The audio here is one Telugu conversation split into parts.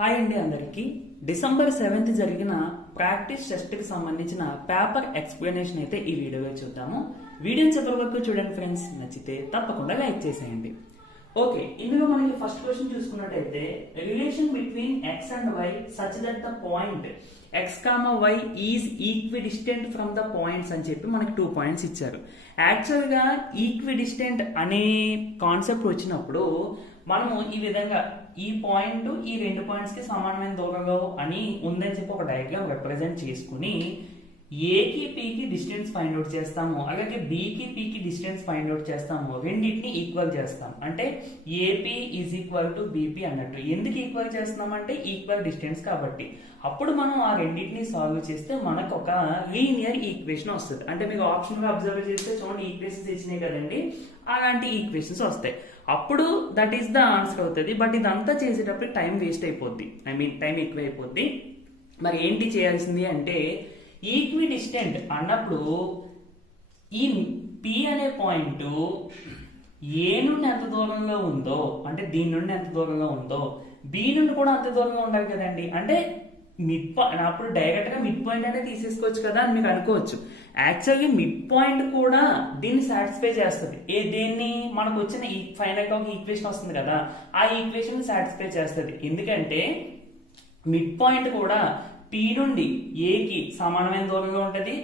హాయ్ అండి అందరికీ. డిసెంబర్ 7th జరిగిన ప్రాక్టీస్ టెస్ట్ కి సంబంధించిన పేపర్ ఎక్స్ప్లెనేషన్ అయితే ఈ వీడియోలో చూద్దాము. వీడియోని చివరి వరకు చూడండి ఫ్రెండ్స్. నచ్చితే తప్పకుండా లైక్ చేసేయండి. ఓకే, ఇందులో మనకి ఫస్ట్ క్వశ్చన్ చూసుకున్నట్టయితే relation between x and y such that the point x comma y is equidistant from the points అని చెప్పి మనకి 2 పాయింట్స్ ఇచ్చారు. యాక్చువల్ గా ఈక్విడిస్టెంట్ అనే కాన్సెప్ట్ వచ్చినప్పుడు మనము ఈ విధంగా ఈ పాయింట్ ఈ 2 పాయింట్స్ కి సమానమైన దూరంలో అని ఉందని చెప్పి ఒక డయాగ్రామ్ రిప్రజెంట్ చేసుకుని ఏకి పీకి డిస్టెన్స్ ఫైండ్ అవుట్ చేస్తాము, అలాగే బికి పీకి డిస్టెన్స్ ఫైండ్ అవుట్ చేస్తాము. రెండింటిని ఈక్వల్ చేస్తాం. అంటే AP is equal to BP అన్నట్టు. ఎందుకు ఈక్వల్ చేస్తున్నాం అంటే ఈక్వల్ డిస్టెన్స్ కాబట్టి. అప్పుడు మనం ఆ రెండింటిని సాల్వ్ చేస్తే మనకు ఒక లీనియర్ ఈక్వేషన్ వస్తుంది. అంటే మీకు ఆప్షన్ గా అబ్జర్వ్ చేస్తే చూడండి ఈక్వేషన్స్ ఇచ్చినాయి కదండి, అలాంటి ఈక్వేషన్స్ వస్తాయి. అప్పుడు దట్ ఈస్ ద ఆన్సర్ అవుతుంది. బట్ ఇదంతా చేసేటప్పుడు టైం వేస్ట్ అయిపోద్ది, టైం ఎక్కువ అయిపోద్ది. మరి ఏంటి చేయాల్సింది అంటే ఈక్విడిస్టెంట్ అన్నప్పుడు ఈ పి అనే పాయింట్ ఏ నుండి ఎంత దూరంలో ఉందో, అంటే దీని నుండి ఎంత దూరంగా ఉందో బి నుండి కూడా అంత దూరంగా ఉండాలి కదండి. అంటే మిడ్ పాయింట్ అప్పుడు డైరెక్ట్ గా మిడ్ పాయింట్ అనేది తీసేసుకోవచ్చు కదా అని మీకు అనుకోవచ్చు. యాక్చువల్గా మిడ్ పాయింట్ కూడా దీన్ని సాటిస్ఫై చేస్తుంది. దేన్ని మనకు వచ్చిన ఫైనల్ గా ఒక ఈక్వేషన్ వస్తుంది కదా, ఆ ఈక్వేషన్ సాటిస్ఫై చేస్తుంది. ఎందుకంటే మిడ్ పాయింట్ కూడా పి నుండి ఏకి సమానమైన దూరంగా ఉంటది.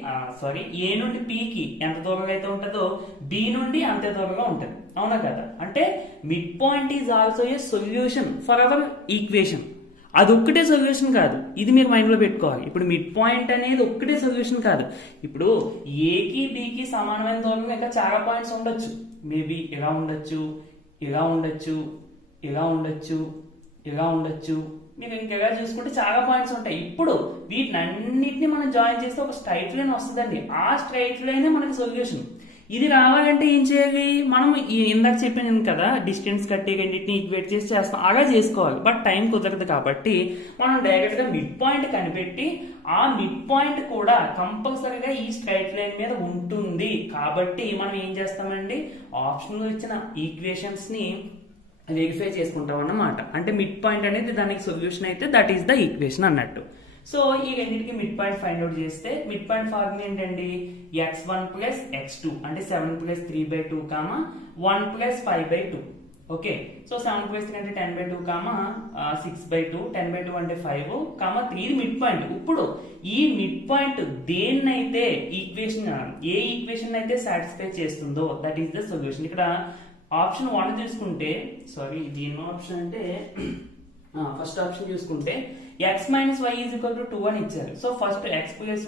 ఏ నుండి పికి ఎంత దూరంగా అయితే ఉంటుందో బి నుండి అంతే దూరంగా ఉంటది. అవునా కదా? అంటే mid point is also a solution for hour equation. అది ఒక్కటే సొల్యూషన్ కాదు, ఇది మీరు మైండ్ లో పెట్టుకోవాలి. ఇప్పుడు మిడ్ పాయింట్ అనేది ఒక్కటే సొల్యూషన్ కాదు. ఇప్పుడు ఏకి బికి సమానమైన దూరంగా ఇంకా చాలా పాయింట్స్ ఉండొచ్చు. మేబీ ఇలా ఉండొచ్చు, ఇలా ఉండొచ్చు, ఇలా ఉండొచ్చు, ఇలా ఉండొచ్చు. మీరు ఇంకెలా చూసుకుంటే చాలా పాయింట్స్ ఉంటాయి. ఇప్పుడు వీటినన్నిటిని మనం జాయిన్ చేస్తే ఒక స్ట్రైట్ లైన్ వస్తుందండి. ఆ స్ట్రైట్ లైన్ మనకి సొల్యూషన్. ఇది రావాలంటే ఏం చేయాలి? మనం ఇందాక చెప్పాను కదా, డిస్టెన్స్ కట్టి రెండింటిని ఈక్వేట్ చేసి చేస్తాం. అలా చేసుకోవాలి. బట్ టైం కుదరదు కాబట్టి మనం డైరెక్ట్ గా మిడ్ పాయింట్ కనిపెట్టి ఆ మిడ్ పాయింట్ కూడా కంపల్సరీగా ఈ స్ట్రైట్ లైన్ మీద ఉంటుంది కాబట్టి మనం ఏం చేస్తామండి, ఆప్షన్ లో ఇచ్చిన ఈక్వేషన్స్ ని వెరిఫై చేసుకుంటాం అన్నమాట. అంటే మిడ్ పాయింట్ అనేది దానికి సొల్యూషన్ అయితే దట్ ఈస్ ద ఈక్వేషన్ అన్నట్టు. సో ఈ రెండింటికి మిడ్ పాయింట్ ఫైండ్ అవుట్ చేస్తే మిడ్ పాయింట్ ఫార్ములా ఏంటండి, x1 ప్లస్ x2 అంటే 7 plus 3/2 comma 1 plus 5/2. Okay, so 7 plus 3 అంటే 10/2 కామా 6/2, 10/2 అంటే 5 కామా 3 మిడ్ పాయింట్. ఇప్పుడు ఈ మిడ్ పాయింట్ దేన్నైతే ఈక్వేషన్ ఏ ఈక్వేషన్ అయితే సాటిస్ఫై చేస్తుందో దట్ ఈస్ ద సొల్యూషన్. ఇక్కడ ఆప్షన్ 1 చూసుకుంటే, సారీ దీని ఆప్షన్ అంటే ఫస్ట్ ఆప్షన్ చూసుకుంటే x minus y is equal to 2 అని ఇచ్చారు. So first x plus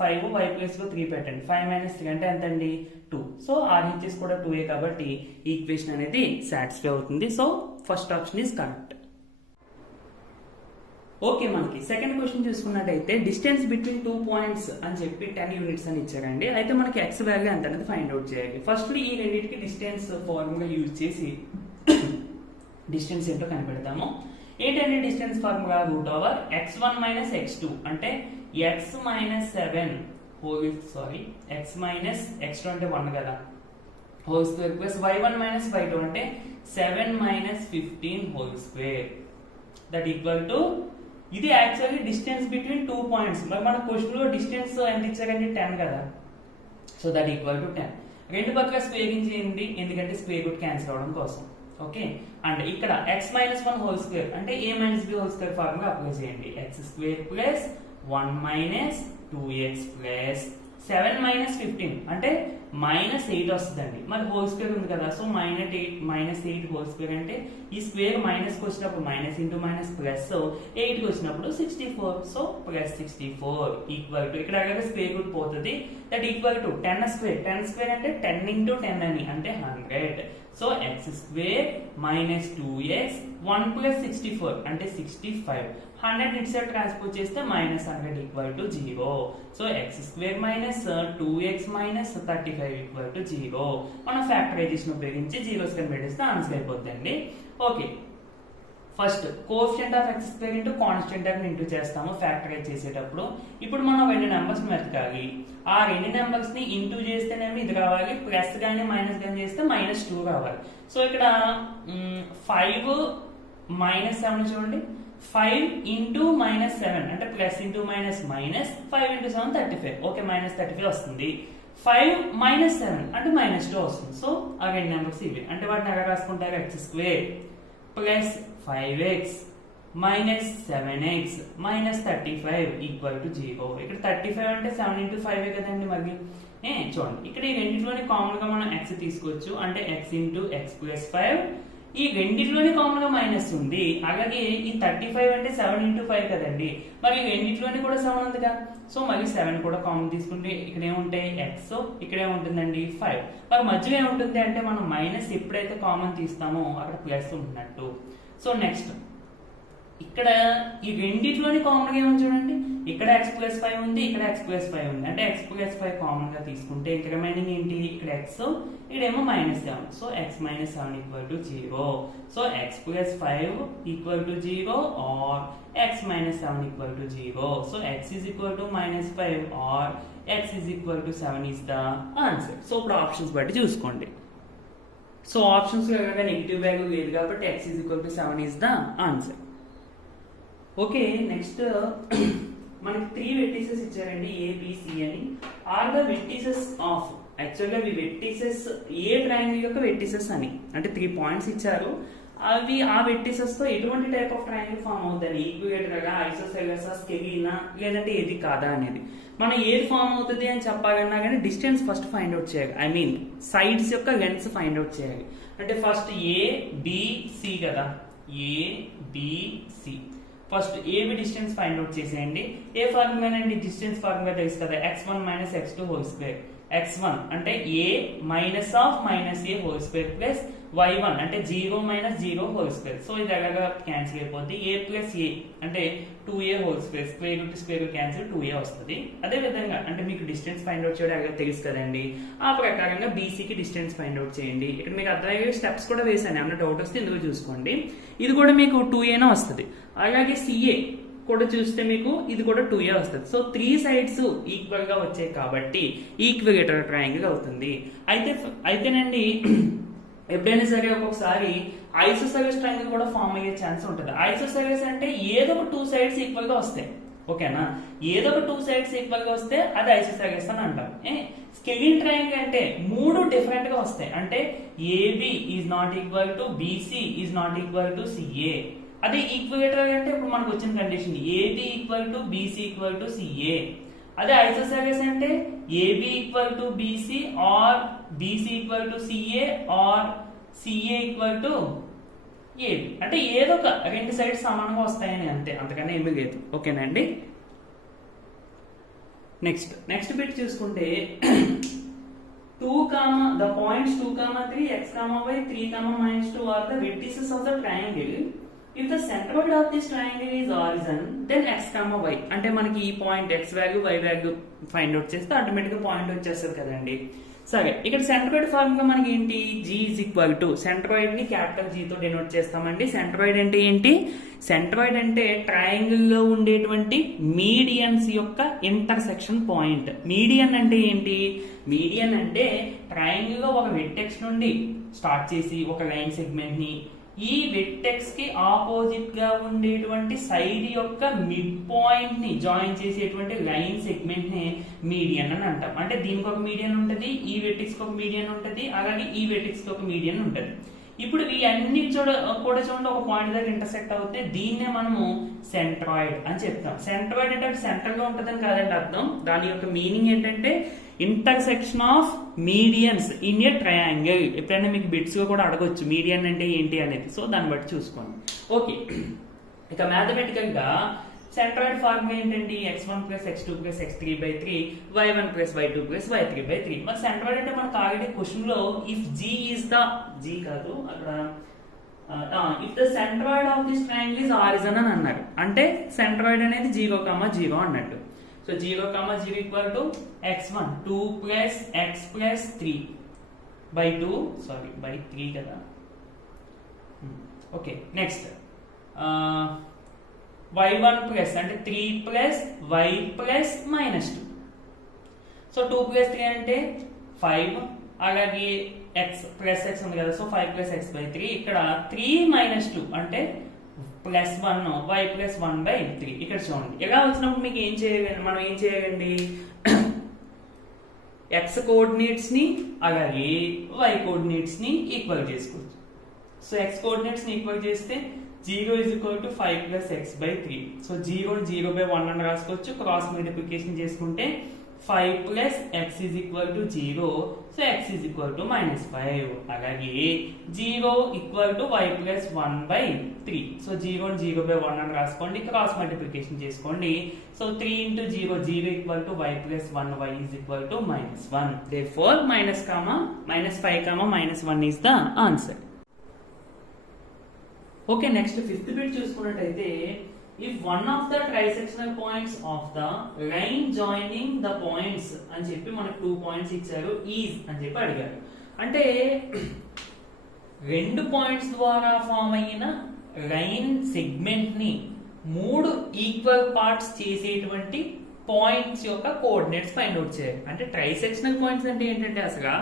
5 y plus 3 పెట్టండి. 5 మైనస్ 3 అంటే ఎంత అండి 2. సో RHS కూడా 2a కాబట్టి ఈక్వేషన్ అనేది సాటిస్ఫై అవుతుంది. So first option is correct. Okay, మనకి సెకండ్ క్వశ్చన్ చూసుకున్నట్టయితే డిస్టెన్స్ బిట్వీన్ 2 పాయింట్స్ అని చెప్పి 10 యూనిట్స్ అని ఇచ్చారండి. అయితే మనకి ఎక్స్ వాల్యూ ఎంత అనేది ఫైండ్ అవుట్ చేయాలి. ఫస్ట్ ఈ రెండింటికి డిస్టెన్స్ ఫార్ములా యూజ్ చేసి డిస్టెన్స్ ఏంటో కనిపెడతాము. ఏంటంటే distance formula √x1 minus x2 అంటే x minus 7 x minus x2 అంటే 1 కదా, whole square plus y1 minus y2 అంటే 7 minus 15 whole square that equal to, ఇది యాక్చువల్లీ డిస్టెన్స్ బిట్వీన్ 2 పాయింట్స్. మరి మన క్వశ్చన్ లో డిస్టెన్స్ ఎంత ఇచ్చారంటే 10 కదా, సో దట్ ఈక్వల్ టు 10. రెండు పక్కల స్క్వేరింగ్ చేయండి, ఎందుకంటే స్క్వేర్ రూట్ క్యాన్సిల్ అవడం కోసం. ఓకే, అండ్ ఇక్కడ x మైనస్ 1 హోల్ స్క్వేర్ అంటే a minus b whole square formula apply చేయండి. x square plus 1 minus 2x plus 7 minus 15 అంటే మైనస్ 8 వస్తుందండి. మరి హోల్ స్క్వేర్ ఉంది కదా, సో మైనస్ 8 హోల్ స్క్వేర్ అంటే ఈ స్క్వేర్ మైనస్ కి వచ్చినప్పుడు మైనస్ ఇంటూ మైనస్ ప్లస్ 8 కి వచ్చినప్పుడు 64. సో ప్లస్ 64 ఈక్వల్ టు, ఇక్కడ అలాగే స్క్వేర్ రూట్ పోతుంది, that equal to 10 square. 10 square అంటే 10 ఇంటూ 10 అని అంటే 100. So x square minus 2x 1 plus 64 అంటే 65. 100 ఇట్ సైడ్ ట్రాన్స్పోజ్ చేస్తే minus 100 equal to 0. So x square minus 2x minus 35 equal to 0. మనం ఫ్యాక్టరైజేషన్ ఉపయోగించి జీరోస్ కనిపెట్టేస్తే ఆన్సర్ అయిపోద్దండి. Okay, first coefficient of x square into constant term into చేస్తాము ఫ్యాక్టరైజ్ చేసేటప్పుడు. ఇప్పుడు మనం 2 నెంబర్స్ వెతకాలి. ఆ 2 నెంబర్స్ ని ఇంటూ చేస్తేనేమో ఇది రావాలి, ప్లస్ గానీ మైనస్ గానీ చేస్తే -2 రావాలి. సో ఇక్కడ 5 -7 చూడండి, 5 ఇంటూ -7 అంటే plus into minus minus, 5 into 7 35, okay -35 వస్తుంది. 5 -7 అంటే -2 వస్తుంది. సో ఆ రెండు నెంబర్స్ ఇవి, అంటే వాటిని ఎలా రాసుకుంటారు, x² plus 5x minus 7x minus 35 equal to 0. ఇక్కడ 35 అంటే 7 ఇంటూ 5 కదండి. మరి చూడండి, ఇక్కడ ఈ రెండింటిలోని కామన్ గా మనం x తీసుకోవచ్చు, అంటే x ఇంటూ x ప్లస్ 5. ఈ రెండింటిలోని కామన్ గా మైనస్ ఉంది, అలాగే ఈ 35 అంటే 7 ఇంటూ 5 కదండి. మరి ఈ రెండింటిలోని కూడా 7 ఉందిగా, సో మళ్ళీ 7 కూడా కామన్ తీసుకుంటే ఇక్కడ ఏముంటాయి, x, ఇక్కడ ఏముంటుందండి 5. మరి మధ్యలో ఏముంటుంది అంటే మనం మైనస్ ఎప్పుడైతే కామన్ తీస్తామో అక్కడ ప్లస్ ఉంటున్నట్టు. సో నెక్స్ట్ ఇక్కడ ఈ రెండింటిలోని కామన్ గా ఏమని చూడండి, ఇక్కడ x ప్లస్ 5 ఉంది, ఇక్కడ x ప్లస్ 5 ఉంది, అంటే x ప్లస్ 5 కామన్ గా తీసుకుంటే ఇక్కడ రిమైనింగ్ ఏంటి, ఇక్కడ x, ఇక్కడేమో -7. So x minus 7 equal to 0. So x plus 5 equal to 0 or x minus 7 equal to 0. So x is equal to -5 or x is equal to 7 is the answer. So ఇప్పుడు ఆప్షన్స్ బట్టి చూసుకోండి. సో ఆప్షన్స్ లో నెగిటివ్ వాల్యూ లేదు కాబట్టి x is equal to 7 is the ఆన్సర్. ఓకే, నెక్స్ట్ మనకి 3 వెర్టిసెస్ ఇచ్చారండి, ABC అని. ఆర్ ద వెర్టిసెస్ ఆఫ్, యాక్చువల్గా ఇవి వెర్టిసెస్ ఏ ట్రయాంగిల్ యొక్క వెర్టిసెస్ అని, అంటే 3 పాయింట్స్ ఇచ్చారు. అవి ఆ వెర్టిసెస్ తో ఎటువంటి టైప్ ఆఫ్ ట్రయాంగిల్ ఫామ్ అవుతుంది, ఈక్విలేటరల్, ఐసోసెలస్, స్కెలీనా, లేదంటే ఏది కాదా అనేది. మనం ఏది ఫామ్ అవుతుంది అని చెప్పాలన్నా కానీ డిస్టెన్స్ ఫస్ట్ ఫైండ్ అవుట్ చేయాలి, ఐ మీన్ సైడ్స్ యొక్క లెన్స్ ఫైండ్ అవుట్ చేయాలి. అంటే ఫస్ట్ ABC కదా, ABC first AB distance find out చేసేయండి. ఏ ఫార్ములా అండి, డిస్టెన్స్ ఫార్ములా తెలుసు కదా, x1 minus x2 whole square. x1 అంటే a minus of minus a whole square plus y1 అంటే 0 మైనస్ 0 హోల్ స్క్వేర్. సో ఇది అలాగా క్యాన్సిల్ అయిపోద్ది. a ప్లస్ a అంటే 2a whole square, square root square root cancel 2a వస్తుంది. అదే విధంగా అంటే మీకు డిస్టెన్స్ ఫైండ్ అవుట్ చేయడం అలాగే తెలుసు కదండి, ఆ ప్రకారంగా బీసీకి డిస్టెన్స్ ఫైండ్ అవుట్ చేయండి. ఇక్కడ మీకు అర్థమయ్యే స్టెప్స్ కూడా వేసాను, ఏమన్నా డౌట్ వస్తే ఇందులో చూసుకోండి. ఇది కూడా మీకు 2a వస్తుంది. అలాగే సిఏ కూడా చూస్తే మీకు ఇది కూడా 2a వస్తుంది. సో 3 సైడ్స్ ఈక్వల్ గా వచ్చాయి కాబట్టి ఈక్విలేటరల్ ట్రయాంగిల్ అవుతుంది. అయితేనండి ఎప్పుడైనా సరే ఒక్కొక్కసారి ఐసోసెలస్ ట్రయాంగిల్ కూడా ఫామ్ అయ్యే ఛాన్స్ ఉంటుంది. ఐసోసెలస్ అంటే ఏదో ఒక 2 సైడ్స్ ఈక్వల్ గా వస్తాయి, ఓకేనా, ఏదో ఒక 2 సైడ్స్ ఈక్వల్ గా వస్తే అది ఐసోసెలస్ అని అంటాం. స్కెలిన్ ట్రయాంగిల్ అంటే 3 డిఫరెంట్ గా వస్తాయి, అంటే AB is not equal to BC is not equal to CA. అదే ఈక్విలేటరల్ అంటే ఇప్పుడు మనకు వచ్చిన condition AB equal to BC equal to CA. అదే ఐసోసెలస్ అంటే AB equal to BC or BC equal to CA or CA equal to AB. అంటే ఏదో ఒక 2 సైడ్స్ సమానంగా వస్తాయని, అంతే, అంతకన్నా ఏమీ లేదు. ఓకేనండి. నెక్స్ట్ బిట్ చూసుకుంటే 2, the points 2, 3, x, y, 3, -2 are the vertices of the triangle. If the centroid of this triangle is origin, then x, y. అంటే మనకి ఈ point x value y value find out చేస్తే ఆటోమేటిక్ గా పాయింట్ వచ్చేస్తుంది కదండి. సరే, ఇక్కడ సెంట్రాయిడ్ ఫార్ములా మనకి ఏంటి, g is equal to, centroid ని క్యాపిటల్ G తో డినోట్ చేస్తామండి. సెంట్రాయిడ్ అంటే ఏంటి, సెంట్రాయిడ్ అంటే ట్రయాంగిల్ లో ఉండేటువంటి మీడియన్స్ యొక్క ఇంటర్సెక్షన్ పాయింట్. మీడియన్ అంటే ఏంటి, మీడియన్ అంటే ట్రయాంగిల్ లో ఒక వెర్టెక్స్ నుండి స్టార్ట్ చేసి ఒక లైన్ సెగ్మెంట్ ని ఈ వెర్టెక్స్ కి ఆపోజిట్ గా ఉండేటువంటి సైడ్ యొక్క మిడ్ పాయింట్ ని జాయిన్ చేసేటువంటి లైన్ సెగ్మెంట్ ని మీడియన్ అని అంటాం. అంటే దీనికి ఒక మీడియన్ ఉంటది, ఈ వెర్టెక్స్ కి ఒక మీడియన్ ఉంటది, అలాగే ఈ వెర్టెక్స్ కి ఒక మీడియన్ ఉంటది. ఇప్పుడు ఈ అన్ని కూడా చూడండి ఒక పాయింట్ దగ్గర ఇంటర్సెక్ట్ అవుతే దీన్నే మనము సెంట్రాయిడ్ అని చెప్తాం. సెంట్రాయిడ్ అంటే సెంటర్ గా ఉంటదని కాదండి అర్థం, దాని యొక్క మీనింగ్ ఏంటంటే intersection of medians in a triangle. ఎప్పుడైనా మీకు బిట్స్ కూడా అడగొచ్చు మీడియన్ అంటే ఏంటి అనేది, సో దాన్ని బట్టి చూసుకోండి. ఓకే, ఇక మ్యాథమెటికల్ గా సెంట్రాయిడ్ ఫార్ములా ఏంటండి, x1 + x2 + x3/3 y1 + y2 + y3/3. మరి సెంట్రాయిడ్ అంటే మనకు ఆల్రెడీ క్వశ్చన్ లో if g is the, g కాదు అక్కడ, if the centroid of this triangle is origin అని అన్నారు, అంటే సెంట్రాయిడ్ అనేది 0, 0 అన్నట్టు. So 0, 0 equal to x1 2 + x + 3/2, sorry by 3 కదా. ఓకే, నెక్స్ట్ y1 ప్లస్ అంటే 3 + y + -2. సో 2 + 3 అంటే 5, అలాగే x ప్లస్ x ఉంది కదా, సో 5 + x/3. ఇక్కడ 3 - 2 అంటే +1 y + 1/3. ఇక్కడ చూడండి ఇలా వచ్చినప్పుడు మీకు మనం ఏం చేయాలండి x కోఆర్డినేట్స్ ని అలాగే y కోఆర్డినేట్స్ ని ఈక్వల్ చేసుకోవచ్చు. సో x కోఆర్డినేట్స్ ని ఈక్వల్ చేస్తే 0 = 5 + x/3. సో 0 0/1 అని రాసుకోవచ్చు. క్రాస్ మల్టిప్లికేషన్ చేసుకుంటే 5 + x = 0. So x = -5. అలాగే 0 = y + 1/3. సో 0 0/1 అని రాసుకోండి. క్రాస్ మల్టిప్లికేషన్ చేసుకోండి. So 3 × 0 0 = y + 1 y = -1. Therefore -5, -1 is the answer. Okay, next fifth bit చూసుకున్నట్టయితే if one of the trisectional points of the line joining the points అని చెప్పి మనకు 2 పాయింట్స్ ఇచ్చారు is అని చెప్పి అడిగారు. అంటే రెండు పాయింట్స్ ద్వారా ఫామ్ అయిన లైన్ సెగ్మెంట్ ని 3 ఈక్వల్ పార్ట్స్ చేసేటువంటి పాయింట్స్ యొక్క కోఆర్డినేట్స్ ఫైండ్ అవుట్ చేయాలి. అంటే ట్రైసెక్షనల్ పాయింట్స్ అంటే ఏంటంటే అసలు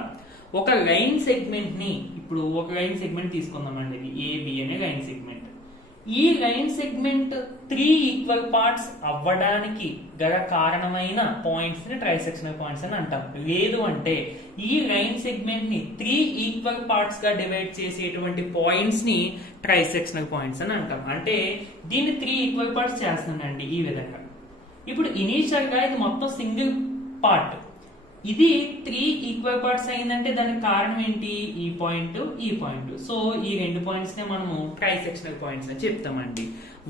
ఒక లైన్ సెగ్మెంట్ ని ఇప్పుడు ఒక లైన్ సెగ్మెంట్ తీసుకుందామండి. ఇది ఏబి అనే లైన్ సెగ్మెంట్. ఈ లైన్ సెగ్మెంట్ 3 ఈక్వల్ పార్ట్స్ అవ్వడానికి గల కారణమైన పాయింట్స్ ని ట్రైసెక్షనల్ పాయింట్స్ అని అంటాం. లేదు అంటే ఈ లైన్ సెగ్మెంట్ ని 3 ఈక్వల్ పార్ట్స్ గా డివైడ్ చేసేటువంటి పాయింట్స్ ని ట్రైసెక్షనల్ పాయింట్స్ అని అంటాం. అంటే దీన్ని 3 ఈక్వల్ పార్ట్స్ చేస్తుందండి ఈ విధంగా. ఇప్పుడు ఇనీషియల్ గా ఇది మొత్తం సింగిల్ పార్ట్. ఇది 3 ఈక్వల్ పార్ట్స్ అయిందంటే దానికి కారణం ఏంటి? ఈ పాయింట్ ఈ పాయింట్. సో ఈ రెండు పాయింట్స్ నే మనము ట్రైసెక్షనల్ పాయింట్స్ అని చెప్తామండి.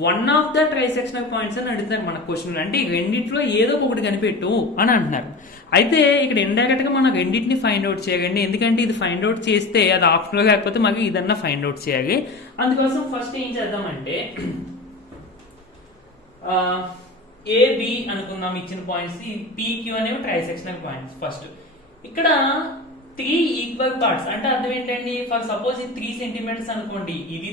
One of the trisectional points అని అడుగుతారు మన క్వశ్చన్. అంటే రెండిట్లో ఏదో ఒకటి కనిపెట్టు అని అంటున్నారు. అయితే ఇక్కడ ఇండైరెక్ట్ గా మనం రెండింటిని ఫైండ్ అవుట్ చేయాలండి. ఎందుకంటే ఇది ఫైండ్ అవుట్ చేస్తే అది ఆప్షనల్ కాకపోతే మాకు ఇదన్నా ఫైండ్ అవుట్ చేయాలి. అందుకోసం ఫస్ట్ ఏం చేద్దామంటే ఏబి అనుకుందాం. ఇచ్చిన పాయింట్స్ పిక్యూ అనేవి ట్రైసెక్షనల్ పాయింట్స్. ఫస్ట్ ఇక్కడ 3 ఈక్వల్ పార్ట్స్ అంటే అర్థం ఏంటండి? ఫర్ సపోజ్ ఇది 3 సెంటీమీటర్స్ అనుకోండి. ఇది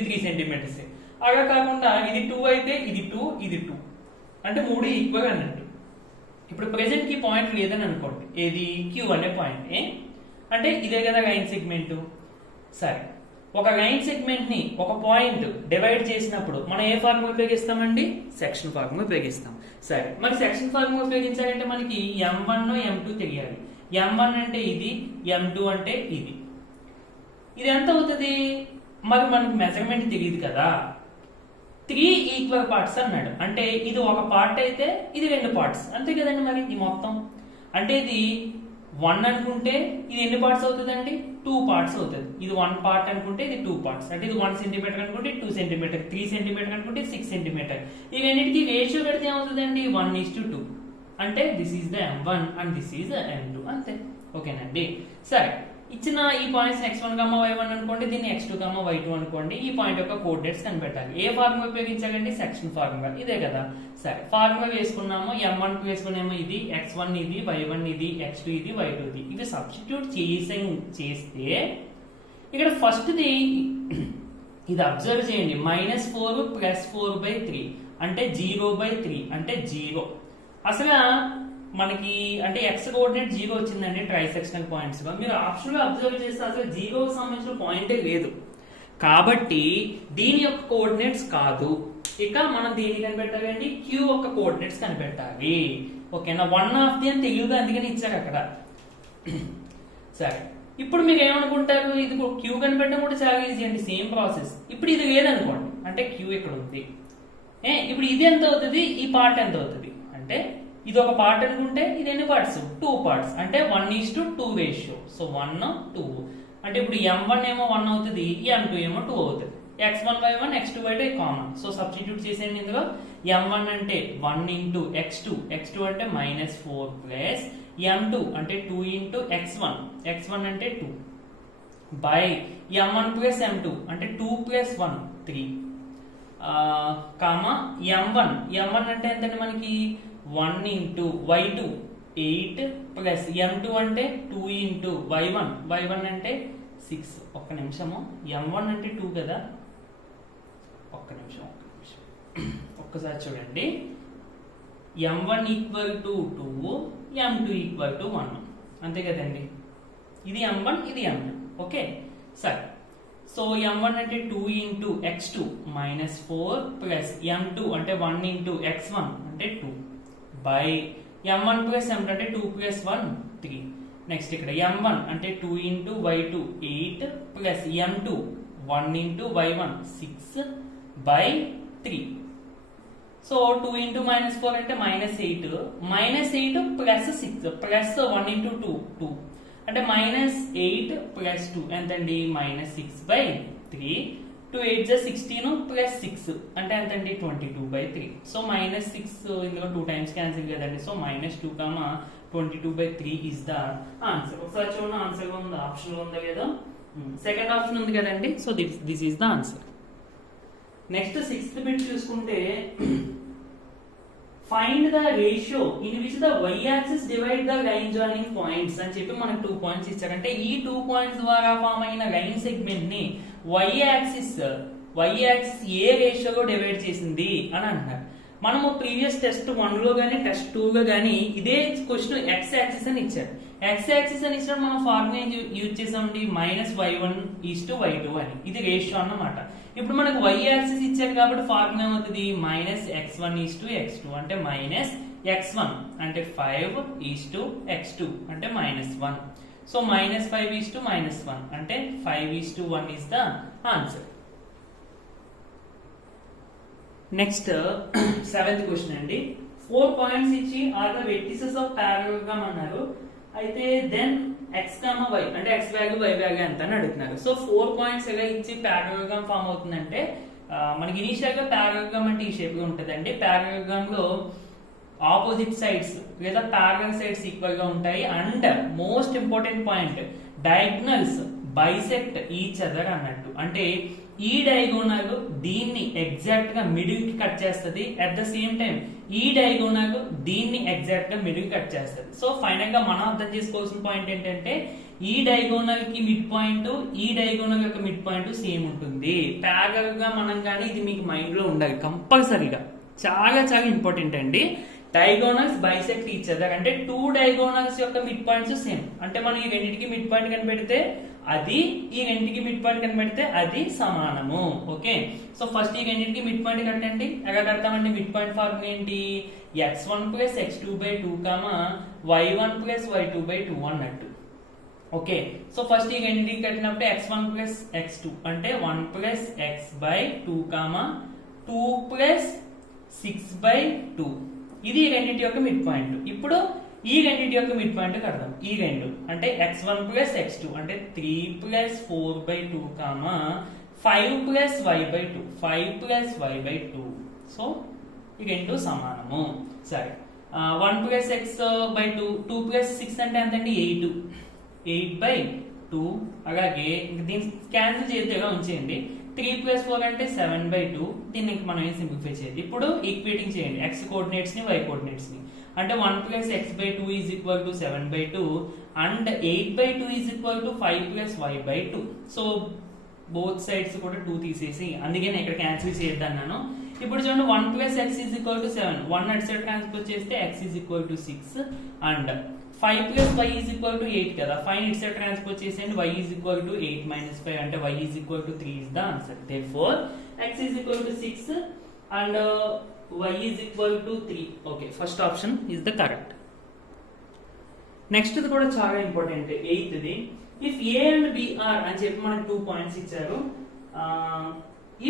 3 సెంటీమీటర్స్. అలా కాకుండా ఇది 2 అయితే ఇది 2 ఇది 2 అంటే 3 ఈక్వల్ అన్నట్టు. ఇప్పుడు ప్రెసెంట్ కి పాయింట్ లేదని అనుకోండి. ఏది క్యూ అనే పాయింట్ అంటే ఇదే కదా లైన్ సెగ్మెంట్. సరే, ఒక లైన్ సెగ్మెంట్ ని ఒక పాయింట్ డివైడ్ చేసినప్పుడు మనం ఏ ఫార్ములా ఉపయోగిస్తామండి? సెక్షన్ ఫార్ములా ఉపయోగిస్తాం. సరే, మరి సెక్షన్ ఫార్ములా ఉపయోగించాలంటే మనకి m1 m2 తెలియాలి. m1 అంటే ఇది, m2 అంటే ఇది. ఇది ఎంత అవుతుంది? మరి మనకు మెజర్మెంట్ తెలియదు కదా. 3 ఈక్వల్ పార్ట్స్ అన్నాడు. అంటే ఇది ఒక పార్ట్ అయితే ఇది 2 పార్ట్స్ అంతే కదండి. మరి ఇది మొత్తం అంటే ఇది 1 అనుకుంటే ఇది ఎన్ని పార్ట్స్ అవుతుందండి? 2 పార్ట్స్ అవుతుంది. ఇది 1 పార్ట్ అనుకుంటే ఇది 2 పార్ట్స్. అంటే ఇది 1 సెంటీమీటర్ అనుకుంటే 2 సెంటీమీటర్, 3 సెంటీమీటర్ అనుకుంటే 6 సెంటీమీటర్. ఇవన్నిటికీ రేషియో పెడితే ఏమవుతుందండి? 1:2. అంటే this is the m1 and this is the m2 అంతే. ఓకేనండి. సరే, ఇచ్చిన ఈ పాయింట్స్ x1, y1 అనుకోండి. దీన్ని x2, y2 అనుకోండి. ఈ పాయింట్ యొక్క కోఆర్డినేట్స్ కనిపెట్టాలి. ఏ ఫార్ములా ఉపయోగించాలండి? Section formula. ఇదే కదా. సరే, ఫార్ములా వేసుకున్నాము. m1 వేసుకునేమో ఇది, x1 ఇది, y1 ఇది, x2 ఇది, y2 ఇది. ఇవి సబ్స్టిట్యూట్ చేస్తే ఇక్కడ ఫస్ట్ ది ఇది అబ్జర్వ్ చేయండి. -4 + 4/3 అంటే 0/3 అంటే 0. అసలు మనకి అంటే x కోఆర్డినేట్ 0 వచ్చిందండి ట్రైసెక్షనల్ పాయింట్స్ లో. మీరు ఆప్షన్ లో అబ్జర్వ్ చేస్తే అసలు 0 సంబంధించిన పాయింటే లేదు. కాబట్టి దీని యొక్క కోఆర్డినేట్స్ కాదు. ఇక మనం దీన్ని కనిపెట్టాలండి, క్యూ యొక్క కోఆర్డినేట్స్ కనిపెట్టాలి. ఓకేనా? వన్ ఆఫ్ ది అని తెలియదు, అందుకని ఇచ్చారు అక్కడ. సరే, ఇప్పుడు మీరు ఏమనుకుంటారు? ఇది క్యూ కనిపెట్టడం కూడా చాలా ఈజీ అండి, సేమ్ ప్రాసెస్. ఇప్పుడు ఇది లేదనుకోండి, అంటే క్యూ ఇక్కడ ఉంది. ఇప్పుడు ఇది ఎంత అవుతుంది? ఈ పార్ట్ ఎంత అవుతుంది? అంటే ఇది ఒక పార్ట్ అనుకుంటే ఇది ఎన్ని పార్ట్స్? 2 పార్ట్స్. అంటే 1:2 రేషియో. సో 1, 2 అంటే ఇప్పుడు m1 ఏమో 1 అవుతుంది, m2 ఏమో 2 అవుతుంది. x1, y1, x2, y2 common. So substitute చేసేయండి ఇందులో. m1 అంటే 1 × x2, x2 అంటే -4 ప్లస్ m2 అంటే 2 × x1 అంటే 2 బై m1 ప్లస్ m2 అంటే 2 + 1 3 కామా m1 అంటే ఎంతంటే మనకి 1 × y2 8 ప్లస్ m2 అంటే 2 × y1 అంటే 6. ఒక్క నిమిషము. m1 అంటే 2 కదా. ఒక్క నిమిషం ఒక్కసారి చూడండి. m1 = 2, m2 = 1 అంతే కదండి. ఇది m1 ఇది m2. ఓకే, సరే. సో m1 అంటే 2 into x2 minus 4 plus m2 అంటే 1 ఇంటూ x1 అంటే 2 బై m1 ప్లస్ m2 అంటే 2 ప్లస్ 1 3. నెక్స్ట్ ఇక్కడ m1 అంటే 2 into y2 8 plus m2 1 into y1 6 by 3. So 2 into minus 4 అంటే మైనస్ 8 ప్లస్ 6 ప్లస్ 1 ఇంటూ 2 2 అంటే మైనస్ 8 ప్లస్ 2 ఎంతండి మైనస్ 6 బై 3. 2 8 16 ప్లస్ 6 అంటే ఎంతండి 22 బై 3. సో మైనస్ 6 ఇందులో 2 టైమ్స్ క్యాన్సిల్ కదండి. So minus 2 22 by 3 is the answer. ఒకసారి చూడండి ఆన్సర్ ఉందా, ఆప్షన్ ఉందా లేదా. సెకండ్ ఆప్షన్ ఉంది కదండి. So this is the answer. Next 6th bit చూసుకుంటే find the ratio in which the y axis divide the line joining points అని చెప్పి మనకు 2 పాయింట్స్ ఇచ్చారంటే ఈ 2 పాయింట్స్ ద్వారా ఫామ్ అయిన లైన్ సెగ్మెంట్ ని y యాక్సిస్ ఏ రేషియోలో డివైడ్ చేసింది అని అంటున్నారు. మనము ప్రీవియస్ టెస్ట్ 1 లో గానీ టెస్ట్ 2 లో గానీ ఇదే క్వశ్చన్ x యాక్సిస్ అని ఇచ్చారు. x యాక్సిస్ అని ఇచ్చినప్పుడు మనం ఫార్ములా యూజ్ చేసామండి మైనస్ y1 y2 అని. ఇది రేషియో అన్నమాట. ఇప్పుడు మనకు y యాక్సిస్ ఇచ్చారు కాబట్టి ఫార్ములా ఏమవుతుంది మైనస్ x1 x2 అంటే మైనస్ x1 అంటే 5 x2 అంటే మైనస్ 1. సో మైనస్ 5 మైనస్ 1 అంటే 5:1 is the answer. Next 7th question అండి. 4 పాయింట్స్ ఇచ్చి ఆర్ ద వెర్టిసెస్ ఆఫ్ పారలెలోగ్రామ్ అన్నారు. అయితే దెన్ x, y అంటే x వాల్యూ y వాల్యూ ఎంత అని అడుగుతున్నారు. సో 4 పాయింట్స్ ఎలా ఇచ్చి పారలెలోగ్రామ్ ఫామ్ అవుతుందంటే మనకి ఇనిషియల్ గా పారలెలోగ్రామ్ అంటే ఈ షేప్ లో ఉంటదండి. పారలెలోగ్రామ్ లో ఆపోజిట్ సైడ్స్ లేదా పారలెల్ సైడ్స్ ఈక్వల్ గా ఉంటాయి. And most important point diagonals bisect each other అన్నట్టు. అంటే ఈ డయాగోనల్ దీన్ని ఎగ్జాక్ట్ గా మిడిల్ కి కట్ చేస్తుంది. అట్ ద సేమ్ టైం ఈ డయాగోనల్ దీన్ని ఎగ్జాక్ట్ గా మిడిల్ కి కట్ చేస్తుంది. సో ఫైనల్ గా మనం అర్థం చేసుకోవాల్సిన పాయింట్ ఏంటంటే ఈ డయాగోనల్ కి మిడ్ పాయింట్ ఈ డయాగోనల్ యొక్క మిడ్ పాయింట్ సేమ్ ఉంటుంది. ప్యారలల్ గా మనం కానీ ఇది మీకు మైండ్ లో ఉండాలి కంపల్సరీగా. చాలా చాలా ఇంపార్టెంట్ అండి. డయాగోనల్స్ బైసెక్ట్ ఈచ్ అదర్ అంటే 2 డయాగోనల్స్ యొక్క మిడ్ పాయింట్స్ సేమ్. అంటే మనం ఈ రెండింటికి మిడ్ పాయింట్ కనిపెడితే అది ఈ రెండింటికి మిడ్ పాయింట్ కనిపెడితే అది సమానము. ఓకే, సో ఫస్ట్ ఈ రెండింటికి మిడ్ పాయింట్ కట్టండి. ఎలా కడతామండి? మిడ్ పాయింట్ ఫార్ములా ఏంటి? x1 plus x2 by 2 y1 plus y2 by 2 అన్నట్టు. ఓకే, సో ఫస్ట్ ఈ రెండింటికి కట్టినప్పుడు x1 ప్లస్ x2 అంటే 1 plus x by 2 2 plus 6 by 2 ఇది రెండింటి యొక్క మిడ్ పాయింట్. ఇప్పుడు ఈ రెండింటి యొక్క మిడ్ పాయింట్ కడదాం. ఈ రెండు అంటే x1 ప్లస్ x2 అంటే 3 plus 4 by 2 5 plus y by 2 5 plus y by 2. So ఈ రెండు సమానము. సరే, 1 ప్లస్ x బై 2 2 ప్లస్ 6 అంటే ఎంతండి 8 బై 2. అలాగే దీన్ని క్యాన్సిల్ చేసేగా ఉంచేయండి. 3 ప్లస్ 4 అంటే 7 బై 2. దీన్ని మనం ఏం సింప్లిఫై చేయాలి? ఇప్పుడు ఈక్వేటింగ్ చేయండి x కోఆర్డినేట్స్ ని y కోఆర్డినేట్స్ ని. అంటే 1 plus x by 2 is equal to 7 by 2 and 8 by 2 is equal to 5 plus y by 2. So both sides కూడా 2 తీసేసి అందుకే నేను ఇక్కడ క్యాన్సిల్ చేద్దాను. ఇప్పుడు చూడండి 1 plus x is equal to 7 1 అటు సైడ్ ట్రాన్స్పోజ్ చేస్తే x is equal to 6 and 5 plus y is equal to 8 కదా. 5 ఇటు సైడ్ ట్రాన్స్పోజ్ చేసేయండి. y is equal to 8 minus 5 అంటే y is equal to 3 is the answer. Therefore x is equal to 6 and y is equal to 3. Okay, first option is the correct. Next ఇది కూడా చాలా ఇంపార్టెంట్. 8th ది if a and b are అని చెప్పి మనకు 2 పాయింట్స్ ఇచ్చారు.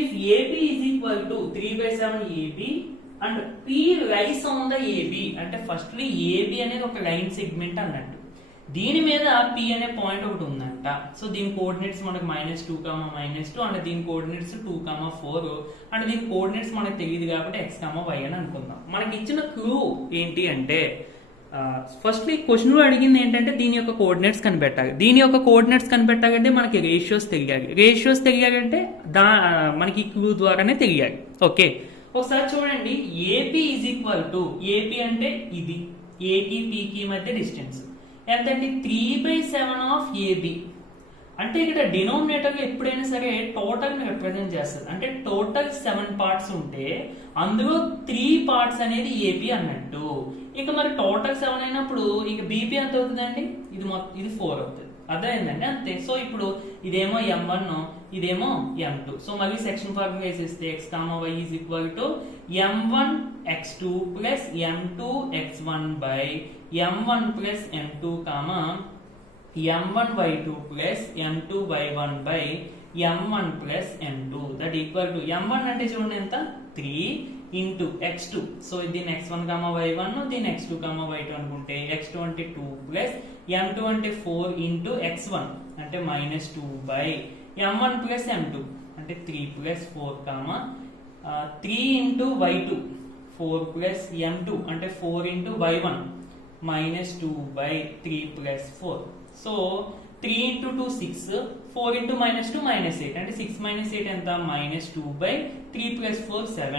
If ab is equal to 3/7 ab and p lies on the ab అంటే ఫస్ట్లీ ab అనేది ఒక లైన్ సెగ్మెంట్ అన్నట్టు. దీని మీద p అనే పాయింట్ ఒకటి ఉందంట. సో దీని కోఆర్డినేట్స్ మనకు -2, -2 అండ్ దీని కోఆర్డినేట్స్ 2, 4 అండ్ దీని కోఆర్డినేట్స్ మనకు తెలియదు కాబట్టి x, y అని అనుకుందాం. మనకి ఇచ్చిన క్లూ ఏంటి అంటే ఫస్ట్లీ క్వశ్చన్ లో అడిగింది ఏంటంటే దీని యొక్క కోఆర్డినేట్స్ కనిపెట్టాలి. దీని యొక్క కోఆర్డినేట్స్ కనిపెట్టాలంటే మనకి రేషియోస్ తెలియాలి. రేషియోస్ తెలియాలంటే మనకి క్లూ ద్వారానే తెలియాలి. ఓకే, ఒకసారి చూడండి. AP is equal to AP అంటే ఇది ఏకి పీకి మధ్య డిస్టెన్స్ ఎంతండి 3/7 ఆఫ్ ఏబి. అంటే ఇక్కడ డినోమినేటర్ ఎప్పుడైనా సరే టోటల్ ని రిప్రజెంట్ చేస్తుంది. అంటే టోటల్ 7 పార్ట్స్ ఉంటే అందులో 3 పార్ట్స్ అనేది ఏపీ అన్నట్టు. ఇక మరి టోటల్ 7 అయినప్పుడు ఇక బీపీ ఎంత అవుతుందండి? ఇది 4 అవుతుంది. అర్థమైందండి? అంతే. సో ఇప్పుడు ఇదేమో m1 ఇదేమో m2. సో మళ్ళీ సెక్షన్ ఫార్ములా వేసేస్తే x, y is equal to m1 x2 plus m2 x1 by m1 plus m2 m1 y2 plus m2 y1 by m1 plus m2 that equal to m1 అంటే చూడండి ఎంత 3 ఇంటూ x2. సో దీని x1 y1 దీని x2 y2 అనుకుంటే x2 అంటే 2 ప్లస్ m2 అంటే 4 ఇంటూ x1 అంటే -2 బై m1 ప్లస్ m2 అంటే 3 plus 4 3 into y2 4 plus m2 అంటే 4 into y1 -2 by 3 plus 4. So 3 into 2 6, 4 into -2 -8 అంటే 6 -8 ఎంత -2 బై 3 ప్లస్ 4 7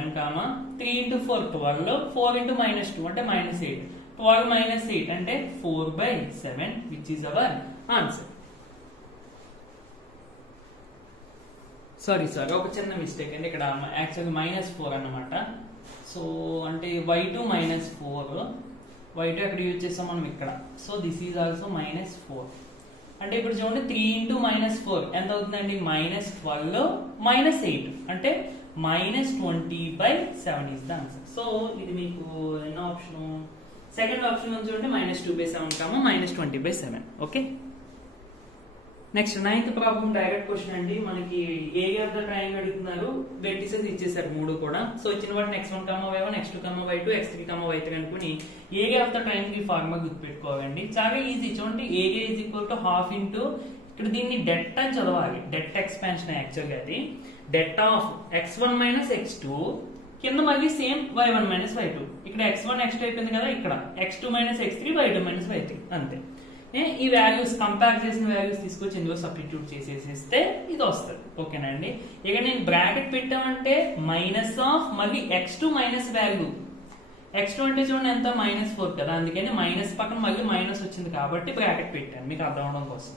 3 ఇంటూ 4 12, 4 ఇంటూ -2 అంటే -8, 12 -8 అంటే 4 by 7 which is our answer. Sorry ఒక చిన్న మిస్టేక్ అండి, ఇక్కడ యాక్చువల్లీ -4 అన్నమాట. సో అంటే y2 -4, y2 ఎక్కడ యూజ్ చేస్తాం మనం ఇక్కడ. So this is also -4. అంటే ఇప్పుడు చూడండి 3 ఇంటూ -4 ఎంత అవుతుందండి -12 -8 అంటే -20/7 ఈస్ ద ఆన్సర్. సో ఇది మీకు ఎన్నో ఆప్షన్, సెకండ్ ఆప్షన్ నుంచి చూడండి -2/7 -20/7. Okay, next 9th problem direct question అండి. మనకి ఏరియా ఆఫ్ ద ట్రయాంగిల్ అడుగుతున్నారు, వెర్టిసెస్ ఇచ్చేసారు 3 కూడా. సో ఇచ్చిన వాటిని x1 y1 x2 y2 x3 y3 అనుకుని ఏరియా ఆఫ్ ద ట్రయాంగిల్ ఈ ఫార్ములా గుర్తుపెట్టుకోవాలండి. చాలా ఈజీ. చూడండి area is equal to half into, ఇక్కడ దీన్ని డెట్ అని చదవాలి, డెట్ ఎక్స్పాన్షన్ యాక్చువల్గా అది డెట్ ఆఫ్ x1 x2 కింద మళ్ళీ సేమ్ y1 y2. ఇక్కడ x1 x2 అయిపోయింది కదా, ఇక్కడ x2 x3 y2 y3 అంతే. ఈ వాల్యూస్ కంపేర్ చేసిన వాల్యూస్ తీసుకొచ్చి ఇందులో సబ్స్టిట్యూట్ చేసేసిస్తే ఇది వస్తుంది. ఓకేనండి, ఇక నేను బ్రాకెట్ పెట్టామంటే మైనస్ ఆఫ్ మళ్ళీ x2 మైనస్ వాల్యూ, x2 అంటే చూడండి ఎంత -4 కదా, అందుకని మైనస్ పక్కన మళ్ళీ మైనస్ వచ్చింది కాబట్టి బ్రాకెట్ పెట్టాను మీకు అర్థం అవడం కోసం.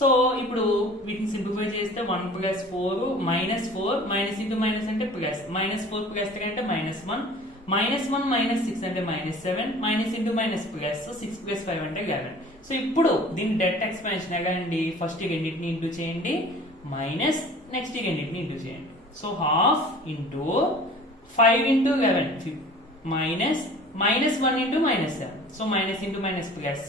సో ఇప్పుడు వీటిని సింప్లిఫై చేస్తే 1 + 4 -4 మైనస్ ఇంటూ మైనస్ అంటే ప్లస్, -4 + 3 అంటే -1, -1 - 6 అంటే -7, మైనస్ ఇంటూ మైనస్ ప్లస్ 6 + 5 అంటే 11. సో ఇప్పుడు దీని డెట్ ఎక్స్పాన్షన్ ఎలా అండి, ఫస్ట్ రెండింటిని ఇంటూ చేయండి మైనస్ నెక్స్ట్ రెండింటిని ఇంటూ చేయండి. So half into 5 into 11 minus -1 into -7. So minus into minus plus